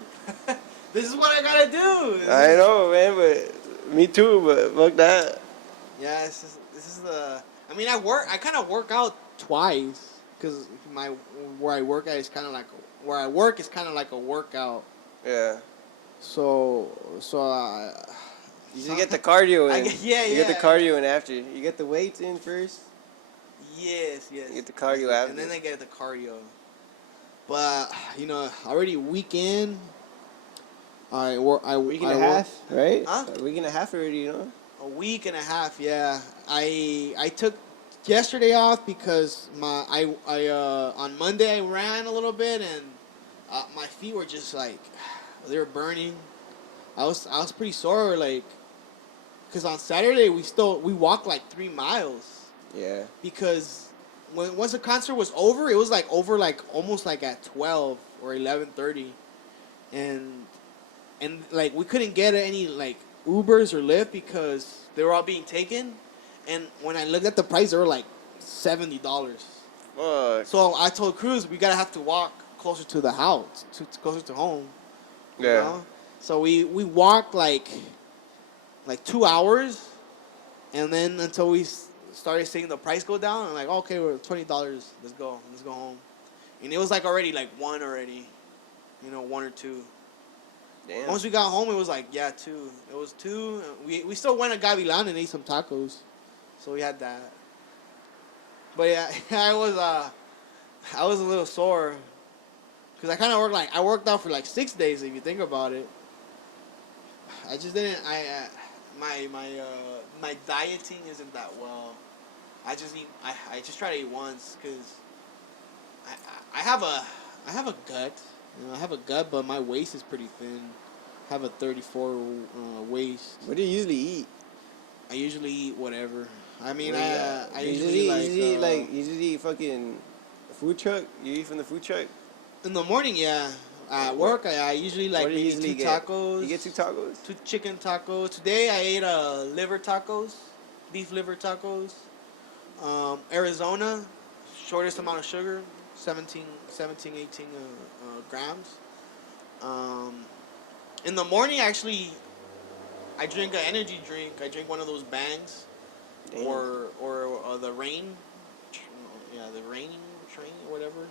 this is what I gotta do. I know, man, but me too. But fuck that. Yeah, this is the. I mean, I kind of work out twice, because where I work at is kind of like a workout. Yeah. So You just get the cardio in. Yeah. You get the cardio in after. You get the weights in first. Yes. You get the cardio after. And then I get the cardio. But already weekend. Week and a half, right? Huh? A week and a half already, A week and a half, yeah. I took yesterday off because on Monday I ran a little bit, and my feet were just like, they were burning. I was pretty sore, like, because on Saturday we walked like 3 miles. Yeah. Because once the concert was over, it was like over like almost like at 12 or 11:30, and like we couldn't get any like Ubers or Lyft because they were all being taken, and when I looked at the price, they were like $70. Fuck. So I told Cruz we have to walk closer to the house, closer to home. Yeah. You know? So we walked like 2 hours, And then until we started seeing the price go down, I'm like, okay, we're $20. Let's go home. And it was like already like one already, one or two. Damn. Once we got home, it was like, yeah, two. It was two. We still went to Gavilan and ate some tacos, so we had that. But yeah, I was a little sore, cause I kind of worked out for like 6 days if you think about it. I just didn't. My dieting isn't that well. I just eat. I just try to eat once, cause I have a gut. I have a gut, but my waist is pretty thin. I have a 34 waist. What do you usually eat? I usually eat whatever. I mean, I usually usually eat fucking food truck. You eat from the food truck. in the morning, yeah. At work, I usually like What do you maybe usually two get? tacos. You get 2 tacos? 2 chicken tacos. Today I ate liver tacos, beef liver tacos. Arizona, shortest amount of sugar, 18 grams. In the morning, actually, I drink an energy drink. I drink one of those Bangs, Damn. or the Rain, the Rain Train or whatever.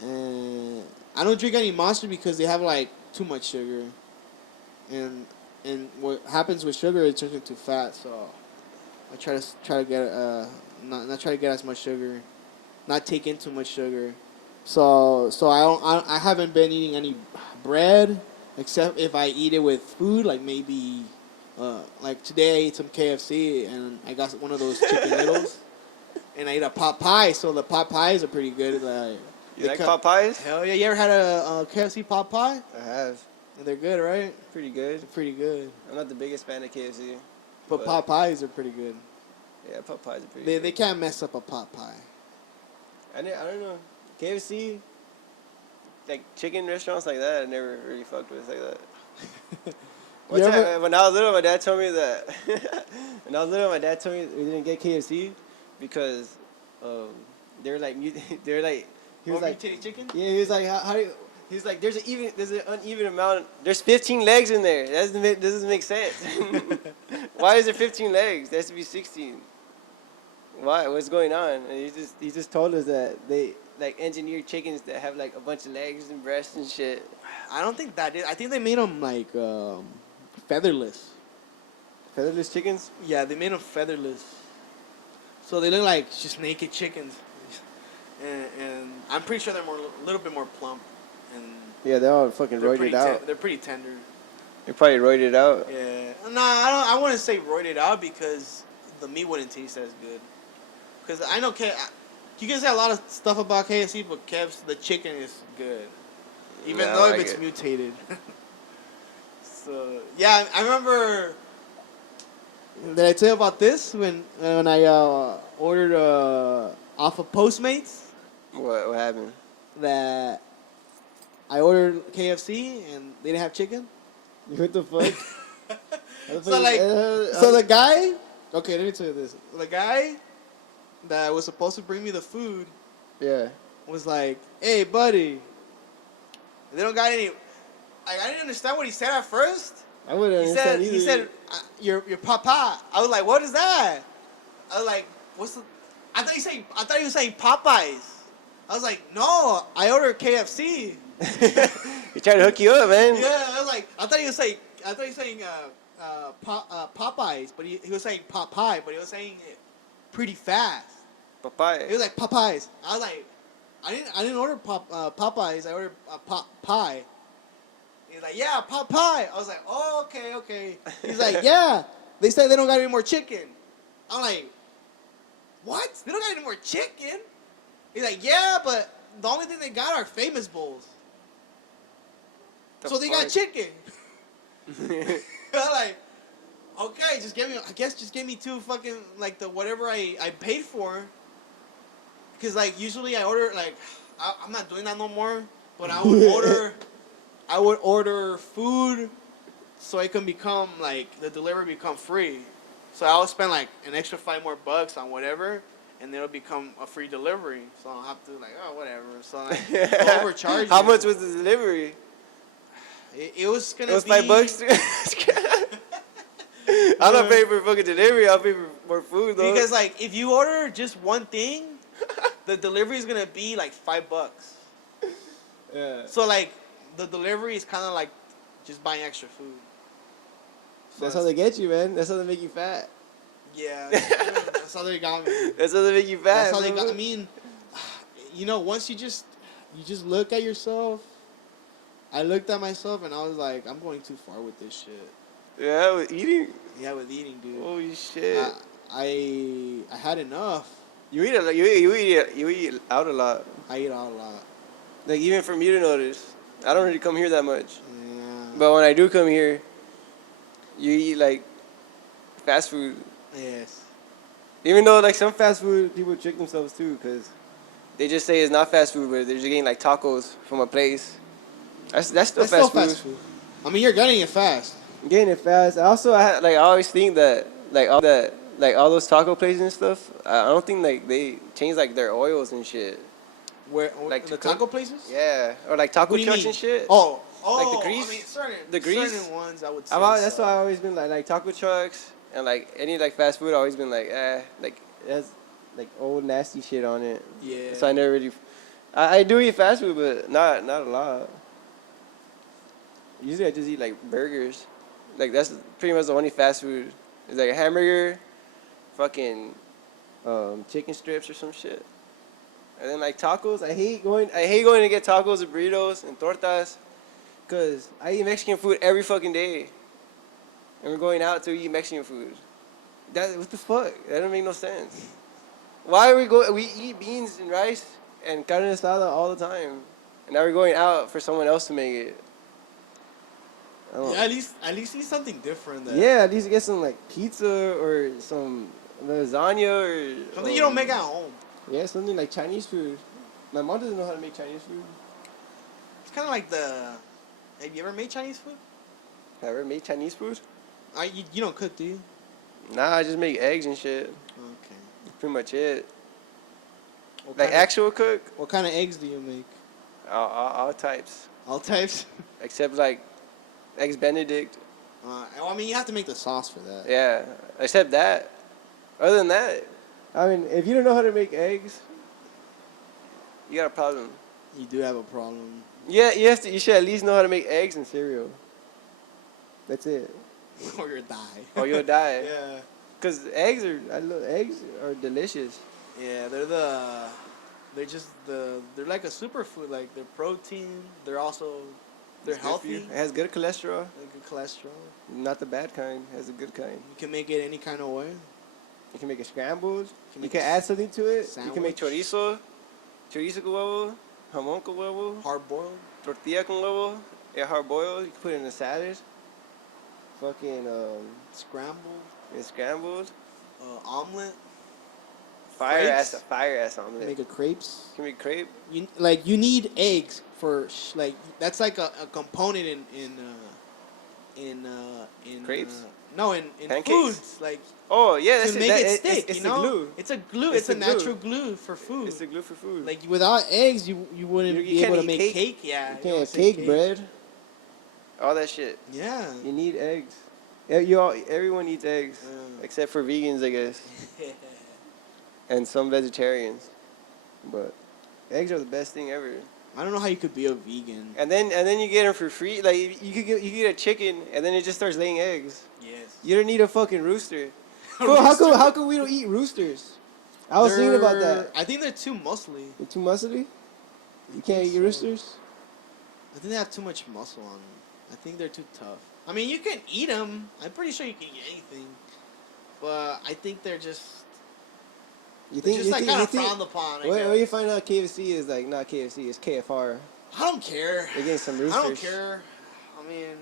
And I don't drink any Monster because they have like too much sugar, and what happens with sugar, it turns into fat. So I try to get not try to get as much sugar, not take in too much sugar. So I haven't been eating any bread except if I eat it with food, like maybe like today I ate some KFC and I got one of those chicken littles, and I ate a pot pie. So the pot pies are pretty good. You like pot pies? Hell yeah! You ever had a KFC pot pie? I have. They're good, right? Pretty good. They're pretty good. I'm not the biggest fan of KFC. But pot pies are pretty good. Yeah, pot pies are pretty good. They can't mess up a pot pie. I don't know. KFC, like chicken restaurants like that, I never really fucked with like that. One time, when I was little, my dad told me that. When I was little, my dad told me we didn't get KFC because they were like he was like mutated chicken. Yeah, he was like how do you, he was like there's an uneven amount. There's 15 legs in there. That doesn't make sense. Why is there 15 legs? There has to be 16. Why? What's going on? And he just told us that they like engineered chickens that have like a bunch of legs and breasts and shit. I don't think that is. I think they made them like featherless. Featherless chickens? Yeah, they made them featherless. So they look like just naked chickens. And I'm pretty sure they're a little bit more plump. And yeah, they're all fucking roided out. They're pretty tender. They're probably roided out. Yeah. Nah, I wouldn't say roided out because the meat wouldn't taste as good. Because I know you can say a lot of stuff about KFC, but the chicken is good. Even though if it's mutated. So, yeah, I remember... Did I tell you about this? When I ordered off of Postmates? What happened? That I ordered KFC and they didn't have chicken? What the fuck? So the guy... Okay, let me tell you this. The guy that was supposed to bring me the food... Yeah. Was like, hey, buddy, they don't got any... Like, I didn't understand what he said at first. I wouldn't understand either. He said, your papa. I was like, what is that? I was like, what's the... I thought he was saying Popeyes. I was like, no, I ordered KFC. He tried to hook you up, man. Yeah, I was like, I thought he was saying Popeyes, but he was saying Popeye, but he was saying it pretty fast. Popeye. He was like Popeyes. I was like, I didn't order Popeyes. I ordered pot pie. He's like, yeah, pot pie. I was like, oh, okay. He's like, yeah. They say they don't got any more chicken. I'm like, what? They don't got any more chicken? He's like, yeah, but the only thing they got are Famous Bowls. So they got chicken. I'm like, okay, just give me 2 fucking, like, the whatever I paid for. Because, like, usually I order, like, I'm not doing that no more, but I would order food so it can become, like, the delivery become free. So I'll spend, like, an extra $5 more on whatever, and it'll become a free delivery. So I'll have to, like, oh, whatever. So, like, I'll overcharge How you. much was the delivery? It was going to be... It was $5? I'm not paying for fucking delivery. I'll pay for more food though. Because like if you order just one thing, the delivery is gonna be like $5. Yeah. So like the delivery is kind of like just buying extra food. So That's how they get you, man. That's how they make you fat. Yeah, that's how they got me. That's how they make you fat. That's how they bro. got. I mean, once you just look at yourself. I looked at myself and I was like, I'm going too far with this shit. Yeah, with eating. Yeah, with eating, dude. Holy shit. I had enough. You eat a lot. You eat out a lot. I eat out a lot. Like even for me to notice, I don't really come here that much. Yeah. But when I do come here, you eat like fast food. Yes. Even though like some fast food people trick themselves too, cause they just say it's not fast food, but they're just getting like tacos from a place. That's still fast food. I mean, you're getting it fast. Getting it fast. I always think that all those taco places and stuff. I don't think like they change like their oils and shit. Where Like the taco places? Yeah, or like taco What do you trucks mean? and shit. Oh, like the grease. I mean, certain ones I would say. That's why I've always been like taco trucks and like any like fast food. I've always been like like that's like old nasty shit on it. Yeah. So I never really. I do eat fast food, but not a lot. Usually I just eat like burgers. Like that's pretty much the only fast food. It's like a hamburger, fucking chicken strips or some shit. And then like tacos, I hate going to get tacos and burritos and tortas, cause I eat Mexican food every fucking day. And we're going out to eat Mexican food. What the fuck? That doesn't make no sense. Why are we eat beans and rice and carne asada all the time. And now we're going out for someone else to make it. Yeah, at least eat something different. Yeah, at least get some like pizza or some lasagna or something you don't make at home. Yeah, something like Chinese food. My mom doesn't know how to make Chinese food. It's kind of like the. Have you ever made Chinese food? Have you ever made Chinese food? You don't cook, do you? Nah, I just make eggs and shit. Okay. That's pretty much it. Like actual cook? What kind of eggs do you make? All types. All types? Except like eggs Benedict. I mean, you have to make the sauce for that. Yeah, except that. Other than that, I mean, if you don't know how to make eggs, you got a problem. You do have a problem. Yeah, you should at least know how to make eggs and cereal. That's it. Or you'll die. Or you'll die. Yeah. Cause eggs are delicious. Yeah, they're like a superfood. Like they're protein. They're healthy. It has good cholesterol. Good cholesterol. Not the bad kind. It has a good kind. You can make it any kind of way. You can make it scrambled. You can add something to it. Sandwich. You can make chorizo con huevo, jamón con huevo, hard boiled, tortilla con huevo. Yeah, hard boiled. You can put it in a salad. Fucking scrambled. It's scrambled. Omelet. Fire ass omelet. Make a crepes. Can make crepe. You need eggs for that's like a component in crepes. No, in pancakes? Foods like. Oh yeah, to make it stick. It's a glue. It's a glue. It's a natural glue for food. It's a glue for food. Like without eggs, you wouldn't be able to make cake. Yeah, you can't cake bread. All that shit. Yeah. You need eggs. Everyone eats eggs, except for vegans, I guess, and some vegetarians. But eggs are the best thing ever. I don't know how you could be a vegan. And then you get them for free. Like you could get a chicken, and then it just starts laying eggs. Yes. You don't need a fucking rooster. Bro, how come we don't eat roosters? I was thinking about that. I think they're too muscly. They're too muscly? You can't eat roosters? I think they have too much muscle on them. I think they're too tough. I mean, you can eat them. I'm pretty sure you can eat anything. But I think they're just... kind of frowned upon, I guess. Where you find out KFC is like, not KFC, it's KFR. I don't care. They're getting some roosters. I don't care. I mean...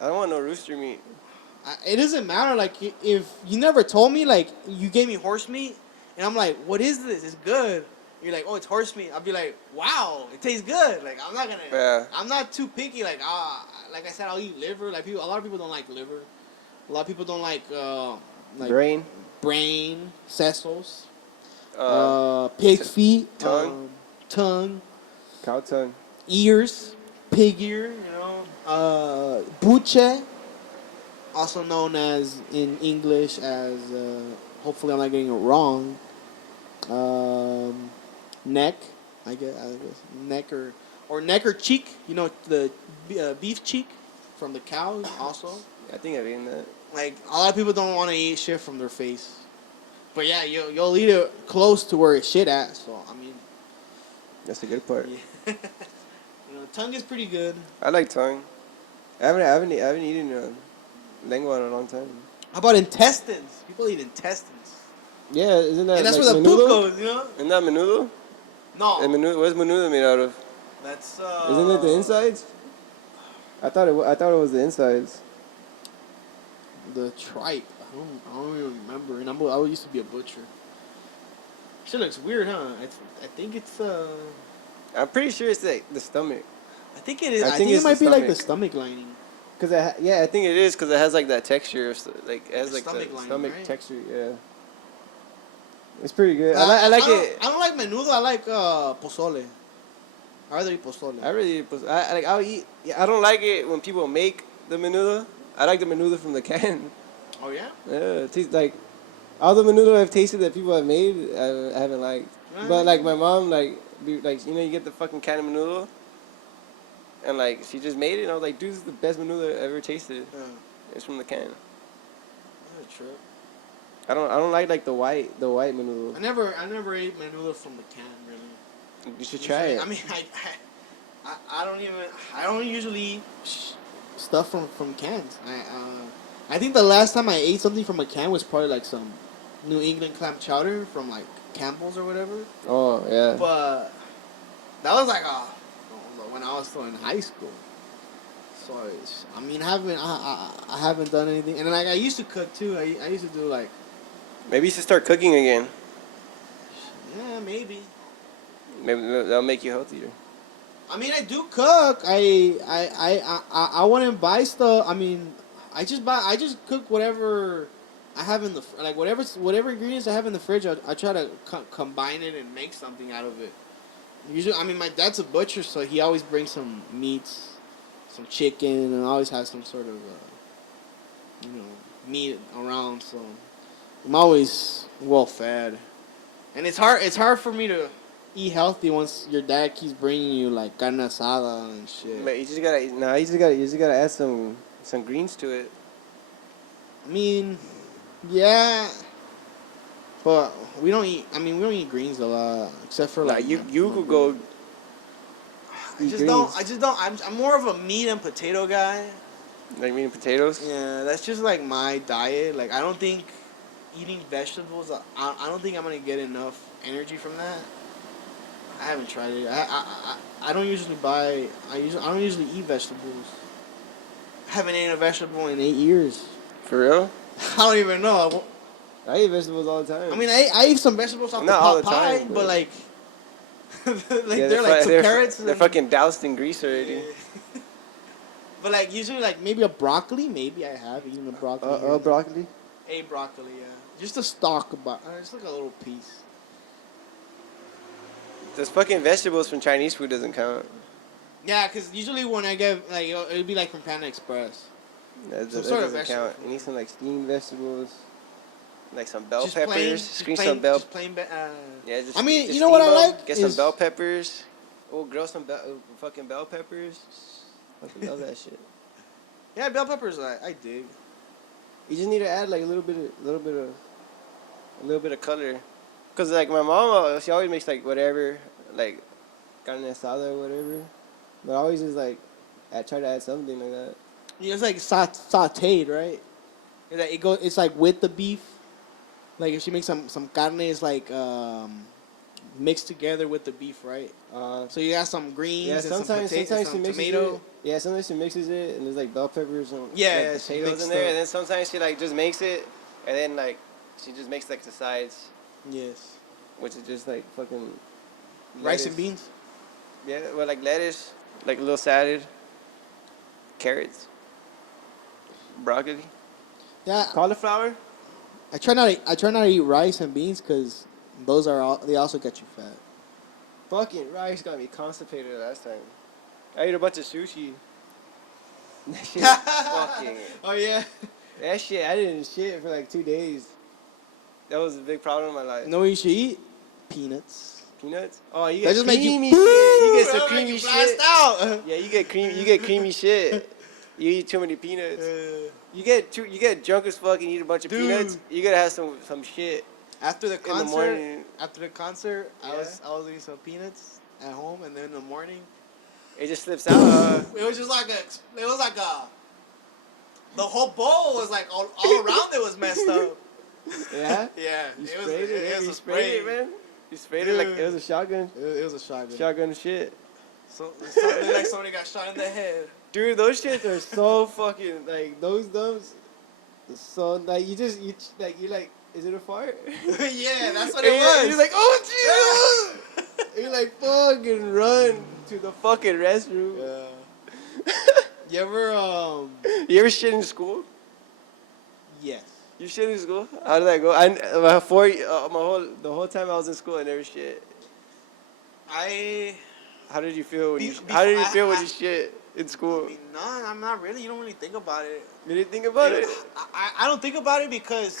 I don't want no rooster meat. It doesn't matter. Like, if you never told me, like, you gave me horse meat, and I'm like, what is this? It's good. You're like, oh, it's horse meat. I'll be like, wow, it tastes good. Like, I'm not gonna... Yeah. I'm not too picky. Like I said, I'll eat liver. Like, a lot of people don't like liver. A lot of people don't like brain, sessels, pig feet, tongue, cow tongue, ears, pig ear, buche, also known as in English as Hopefully, I'm not getting it wrong. Neck, I guess neck or neck or cheek. You know the beef cheek from the cows. Also, I think I've eaten that. like a lot of people don't want to eat shit from their face, but yeah, you'll eat it close to where it's shit at. So I mean, That's the good part. yeah. Tongue is pretty good. I like tongue. I haven't eaten lengua in a long time. How about intestines? People eat intestines, Yeah, isn't that and that's like where the menudo? poop goes. You know? Isn't that menudo? No, And menudo, what's menudo made out of? that's Isn't it the insides? I thought it was the insides. The tripe. I don't even remember. And I used to be a butcher. Shit looks weird, huh? I think it's I'm pretty sure it's like the stomach. I think it is. I I think think it it's might the be like the stomach. stomach lining. I think it is because it has like that texture, like it has The like stomach the lining, stomach right? texture. Yeah, it's pretty good. I like it. I don't like menudo. I like pozole. I rather eat pozole. I really, I like. I'll eat. Yeah, I don't like it when people make the menudo. I like the menudo from the can. Oh yeah. Yeah, it tastes like all the menudo I've tasted that people have made. I haven't liked. But like my mom, like you get the fucking can of menudo, and like she just made it, and I was like, dude, this is the best menudo I've ever tasted. Yeah. It's from the can. That's true. I don't like the white menudo. I never ate menudo from the can really. You should try it. I mean, I don't usually eat stuff from cans. I think the last time I ate something from a can was probably like some New England clam chowder from like Campbell's or whatever. Oh yeah. But that was like when I was still in high school. So I mean, I haven't done anything, and then like I used to cook too. I used to do like Maybe you should start cooking again. yeah maybe. Maybe that'll make you healthier. I mean, I do cook. I wouldn't buy stuff. I mean, I just cook whatever I have in the like whatever ingredients I have in the fridge. I try to combine it and make something out of it. Usually, I mean, my dad's a butcher, so he always brings some meats, some chicken, and always has some sort of meat around. So I'm always well fed, and it's hard for me to eat healthy once your dad keeps bringing you like carne asada and shit. But you just gotta add some greens to it. I mean, yeah, but we don't eat. I mean, we don't eat greens a lot, except for like. You could go. I just don't. I'm more of a meat and potato guy. Like meat and potatoes. Yeah, that's just like my diet. Like I don't think eating vegetables. I don't think I'm gonna get enough energy from that. I haven't tried it. I don't usually buy. I don't usually eat vegetables. I haven't eaten a vegetable in 8 years. For real? I don't even know. I eat vegetables all the time. I mean, I eat some vegetables off Not the all pot the pie, time, but like, yeah, they're like some carrots. They're fucking doused in grease already. Yeah. But like usually, like maybe a broccoli. Maybe I have eaten a broccoli. Broccoli. A broccoli, yeah. Just a stalk, just like a little piece. Those fucking vegetables from Chinese food doesn't count. Yeah, because usually when I get like it'd be like from Panda Express. That Some doesn't sort of count. vegetable. You need some like steamed vegetables, like some bell Just peppers. plain, Scream just some bell. Just plain. Yeah, just. I mean, just you know what steam I 'em, like Get some is- bell peppers. Oh, grill some fucking bell peppers. Fucking love that shit. Yeah, bell peppers. I dig. You just need to add like a little bit of color, cause like my mom, she always makes like whatever, like carne asada or whatever, but I always just like I try to add something like that. Yeah, it's like sautéed, right? It's like with the beef. Like if she makes some carne, it's like mixed together with the beef, right? So you got some greens and some tomato. Yeah, sometimes she mixes it and there's like bell peppers and Yeah, like, she potatoes mixed in there, up. and then sometimes she like just makes it, and then like she just makes like the sides, Yes. which is just like fucking Rice lettuce. and beans. Yeah, well, like lettuce, like a little salad, carrots, broccoli, Yeah, cauliflower. I try not to eat rice and beans because they also get you fat. Fucking rice got me constipated last time. I ate a bunch of sushi. That shit fucking. Oh yeah. That shit, I didn't shit for like 2 days. That was a big problem in my life. You know what you should eat? Peanuts. Peanuts? Oh, you That get just make you creamy shit. You get some That'll creamy make you blast shit. out. Yeah, you get creamy shit. You eat too many peanuts. You get drunk as fuck and eat a bunch of Dude. peanuts. You gotta have some shit. After the In the concert, morning. I Yeah. was eating some peanuts at home, and then in the morning, It just slips out. it was just like the whole bowl was like all around it was messed up. Yeah. Yeah, You it was sprayed it. was You a sprayed it, man. You sprayed it like it was a shotgun. It was a shotgun. Shotgun shit. So something like somebody got shot in the head. Dude, those shits are so fucking like those dumps. So like you're like, is it a fart? Yeah, that's what And it was. You're like, oh Jesus! You're like fucking run to the fucking restroom. Yeah. You ever You ever shit in school? Yes. You shit in school? How did that go? The whole time I was in school, I never shit. How did you feel when you shit in school? I mean, no, I'm not really. You don't really think about it. You didn't think about it? I don't think about it because,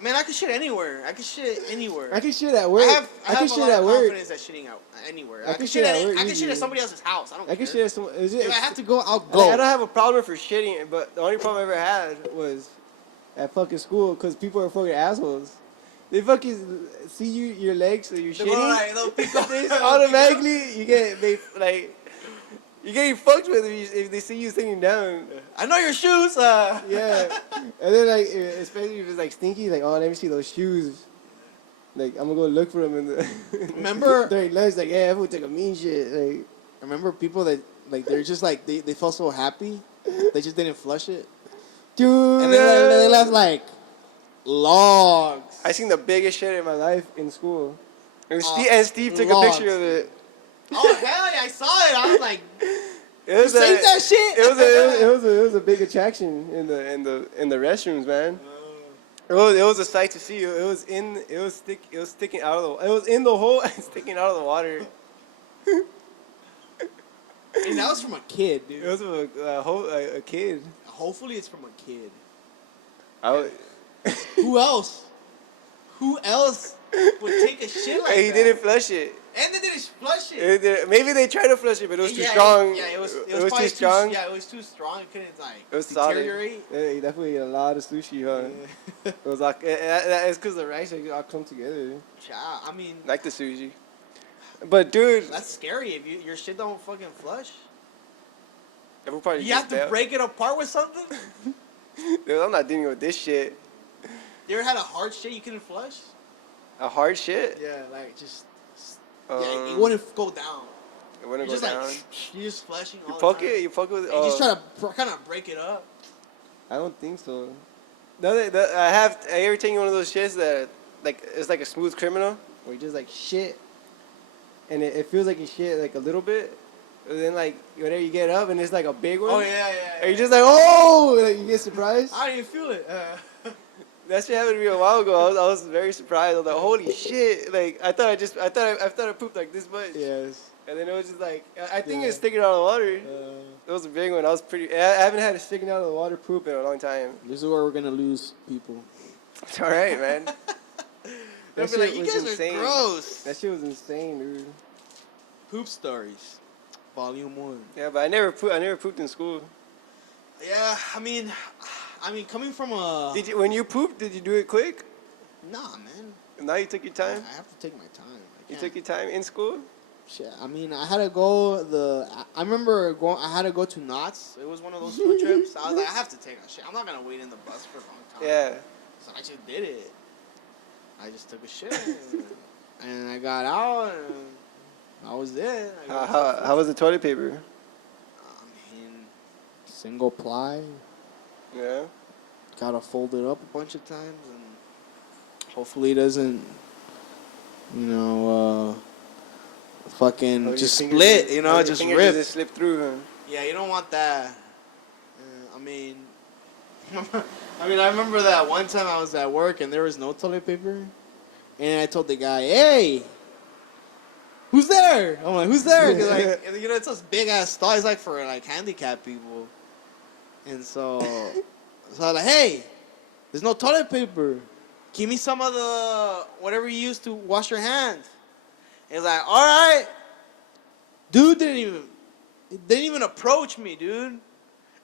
man, I can shit anywhere. I can shit anywhere. I can shit at work. I have a lot of confidence at shitting out anywhere. I can shit at work I can shit easily. at somebody else's house. I don't care. I can shit at someone. If I have to go, I'll I go. don't have a problem for shitting, but the only problem I ever had was at fucking school because people are fucking assholes. They fucking see your legs, so you're shitting. They'll pick up. They automatically you get you're getting fucked with if they see you sitting down. I know your shoes. Yeah, and then like especially if it's like stinky, like oh let me see those shoes. Like I'm gonna go look for them in the. Remember during lunch, like yeah, everyone take a mean shit. Like remember people that like they're just like they felt so happy, they just didn't flush it, dude. and they left like logs. I seen the biggest shit in my life in school. And Steve took logs. a picture of it. Oh hell yeah, I saw it. I was like, It was save that shit. It was a big attraction in the restrooms, man. It was a sight to see. It was sticking out of the. It was in the hole and sticking out of the water. And that was from a kid, dude. It was a kid. Hopefully, it's from a kid. Who else? Who else would take a shit like that? He didn't flush it. And they didn't flush it. Maybe they tried to flush it, but it was too Yeah, strong. It was too strong. Yeah, it was too strong. It couldn't It was deteriorate. solid. Yeah, he definitely ate a lot of sushi, huh? It was like it's because the rice all come together. I mean, Like the sushi. But dude, that's scary if your shit don't fucking flush. everyone probably You have to break it apart with something. Dude, I'm not dealing with this shit. You ever had a hard shit you couldn't flush? A hard shit? Yeah, like just. Yeah, it wouldn't go down. It wouldn't You're go just down. like you're just flashing all You the poke time. it? You poke it with And you just try to kind of break it up. I don't think so. I ever taken one of those shits that like it's like a smooth criminal where you just like shit, and it feels like you shit like a little bit, and then like whenever you get up and it's like a big one. Oh yeah. And you're just like oh, like, you get surprised. I didn't feel it. That shit happened to me a while ago. I was very surprised. I was like, holy shit! Like I thought I pooped like this much. Yes. And then it was just like I think it's sticking out of the water. It was a big one. I haven't had a sticking out of the water poop in a long time. This is where we're gonna lose people. It's all right, man. They'll be like, you guys are gross. That shit was insane, dude. Poop stories, Volume 1. Yeah, but I never pooped in school. Yeah, I mean, coming from a. When you pooped, did you do it quick? Nah, man. Now you took your time. I have to take my time. You took your time in school. Shit, I mean, I had to go I remember going. I had to go to Knott's. It was one of those food trips. I was like, I have to take a shit. I'm not gonna wait in the bus for a long time. Yeah. So I just did it. I just took a shit, and I got out, and that was it. How was the toilet paper? I mean, single ply. Yeah. Gotta fold it up a bunch of times, and hopefully it doesn't, fucking just split, just rip. Just slip through, huh? Yeah, you don't want that. I mean, I remember that one time I was at work and there was no toilet paper, and I told the guy, "Hey, who's there?" I'm like, "Who's there?" Cause like, it's this big ass stall. It's like for like handicapped people, and so I was like, "Hey, there's no toilet paper." give me some of the whatever you use to wash your hands. And he's like, all right. Dude didn't even approach me, dude.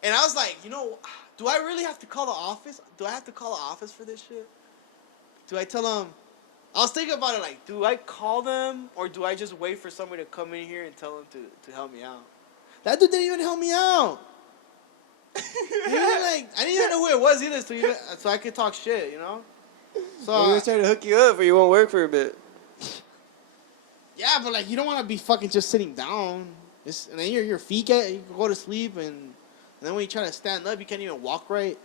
And I was like, do I really have to call the office? Do I have to call the office for this shit? Do I tell them? I was thinking about it like, do I call them or do I just wait for somebody to come in here and tell them to help me out? That dude didn't even help me out. I didn't even know who it was either, so I could talk shit, So he was trying to hook you up, but you won't work for a bit. Yeah, but like you don't want to be fucking just sitting down. And then your feet you go to sleep, and then when you try to stand up, you can't even walk right.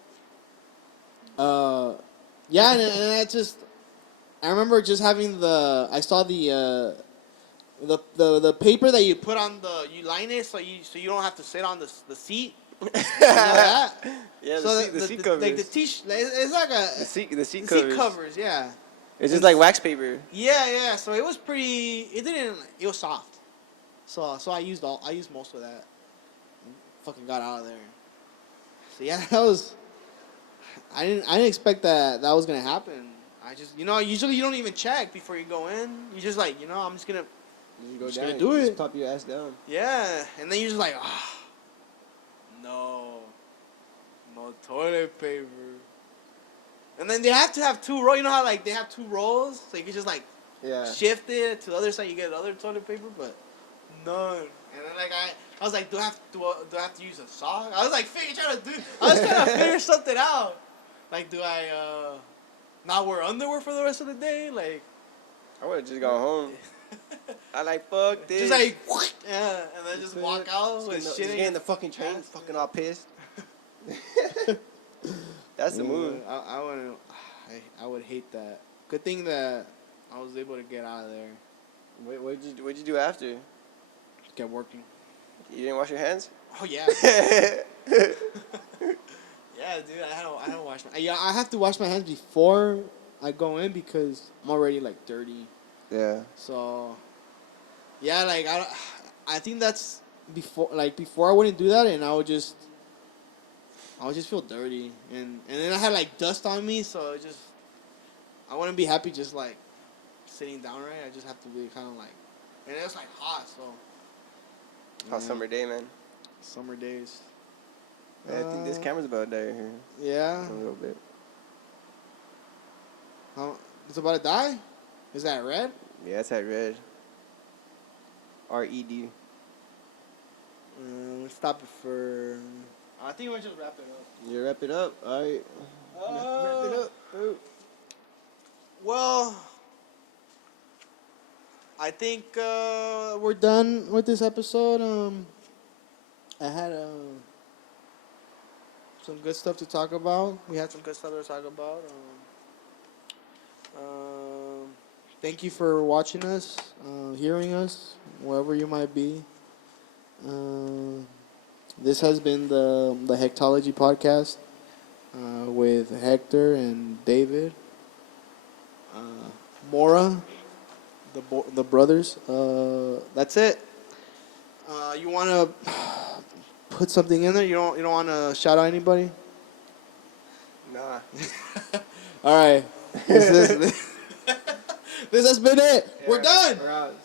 Yeah, and I remember just having I saw the paper that you put on you line it so you don't have to sit on the seat. You know that? Yeah, so the seat covers. Like it's like the seat covers. Seat covers, yeah. It's just like wax paper. Yeah. So it was it was soft. So I used most of that. And fucking got out of there. So yeah, that was. I didn't expect that was gonna happen. I just usually you don't even check before you go in. You just like I'm just gonna. You go just down. gonna do it. Just pop your ass down. Yeah, and then you're just like, no toilet paper. And then they have to have two rolls. You know how like they have two rolls, so you can just like shift it to the other side. You get other toilet paper, but none. And then like I was like, do I have to use a sock? I was like, trying to figure something out. Like, do I not wear underwear for the rest of the day? Like, I would have just gone home. I like fuck this. Just like yeah, and then just walk out with shit. Just get in the fucking train, fucking all pissed. That's the move. I would hate that. Good thing that I was able to get out of there. What'd you do after? Kept working. You didn't wash your hands? Oh yeah. Yeah, dude. I don't wash my. Yeah, I have to wash my hands before I go in because I'm already like dirty. Yeah. So. Yeah, like I think that's before I wouldn't do that, and I would just feel dirty, and then I had like dust on me, so I wouldn't be happy just like sitting down right. I just have to be kind of like, and it was like hot, so. Hot summer day, man. Summer days. Yeah, I think this camera's about to die here. Yeah. A little bit. It's about to die? Is that red? Yeah, it's at red. RED. Let's stop it for. I think we'll just wrap it up. You wrap it up? Alright. Wrap it up. Oh. Well, I think we're done with this episode. I had some good stuff to talk about. We had some good stuff to talk about. Thank you for watching us, hearing us, wherever you might be. This has been the Hectology podcast with Hector and David. Mora, the brothers. That's it. You want to put something in there? You don't want to shout out anybody? Nah. All right. This has been it. Yeah, We're done. we're out.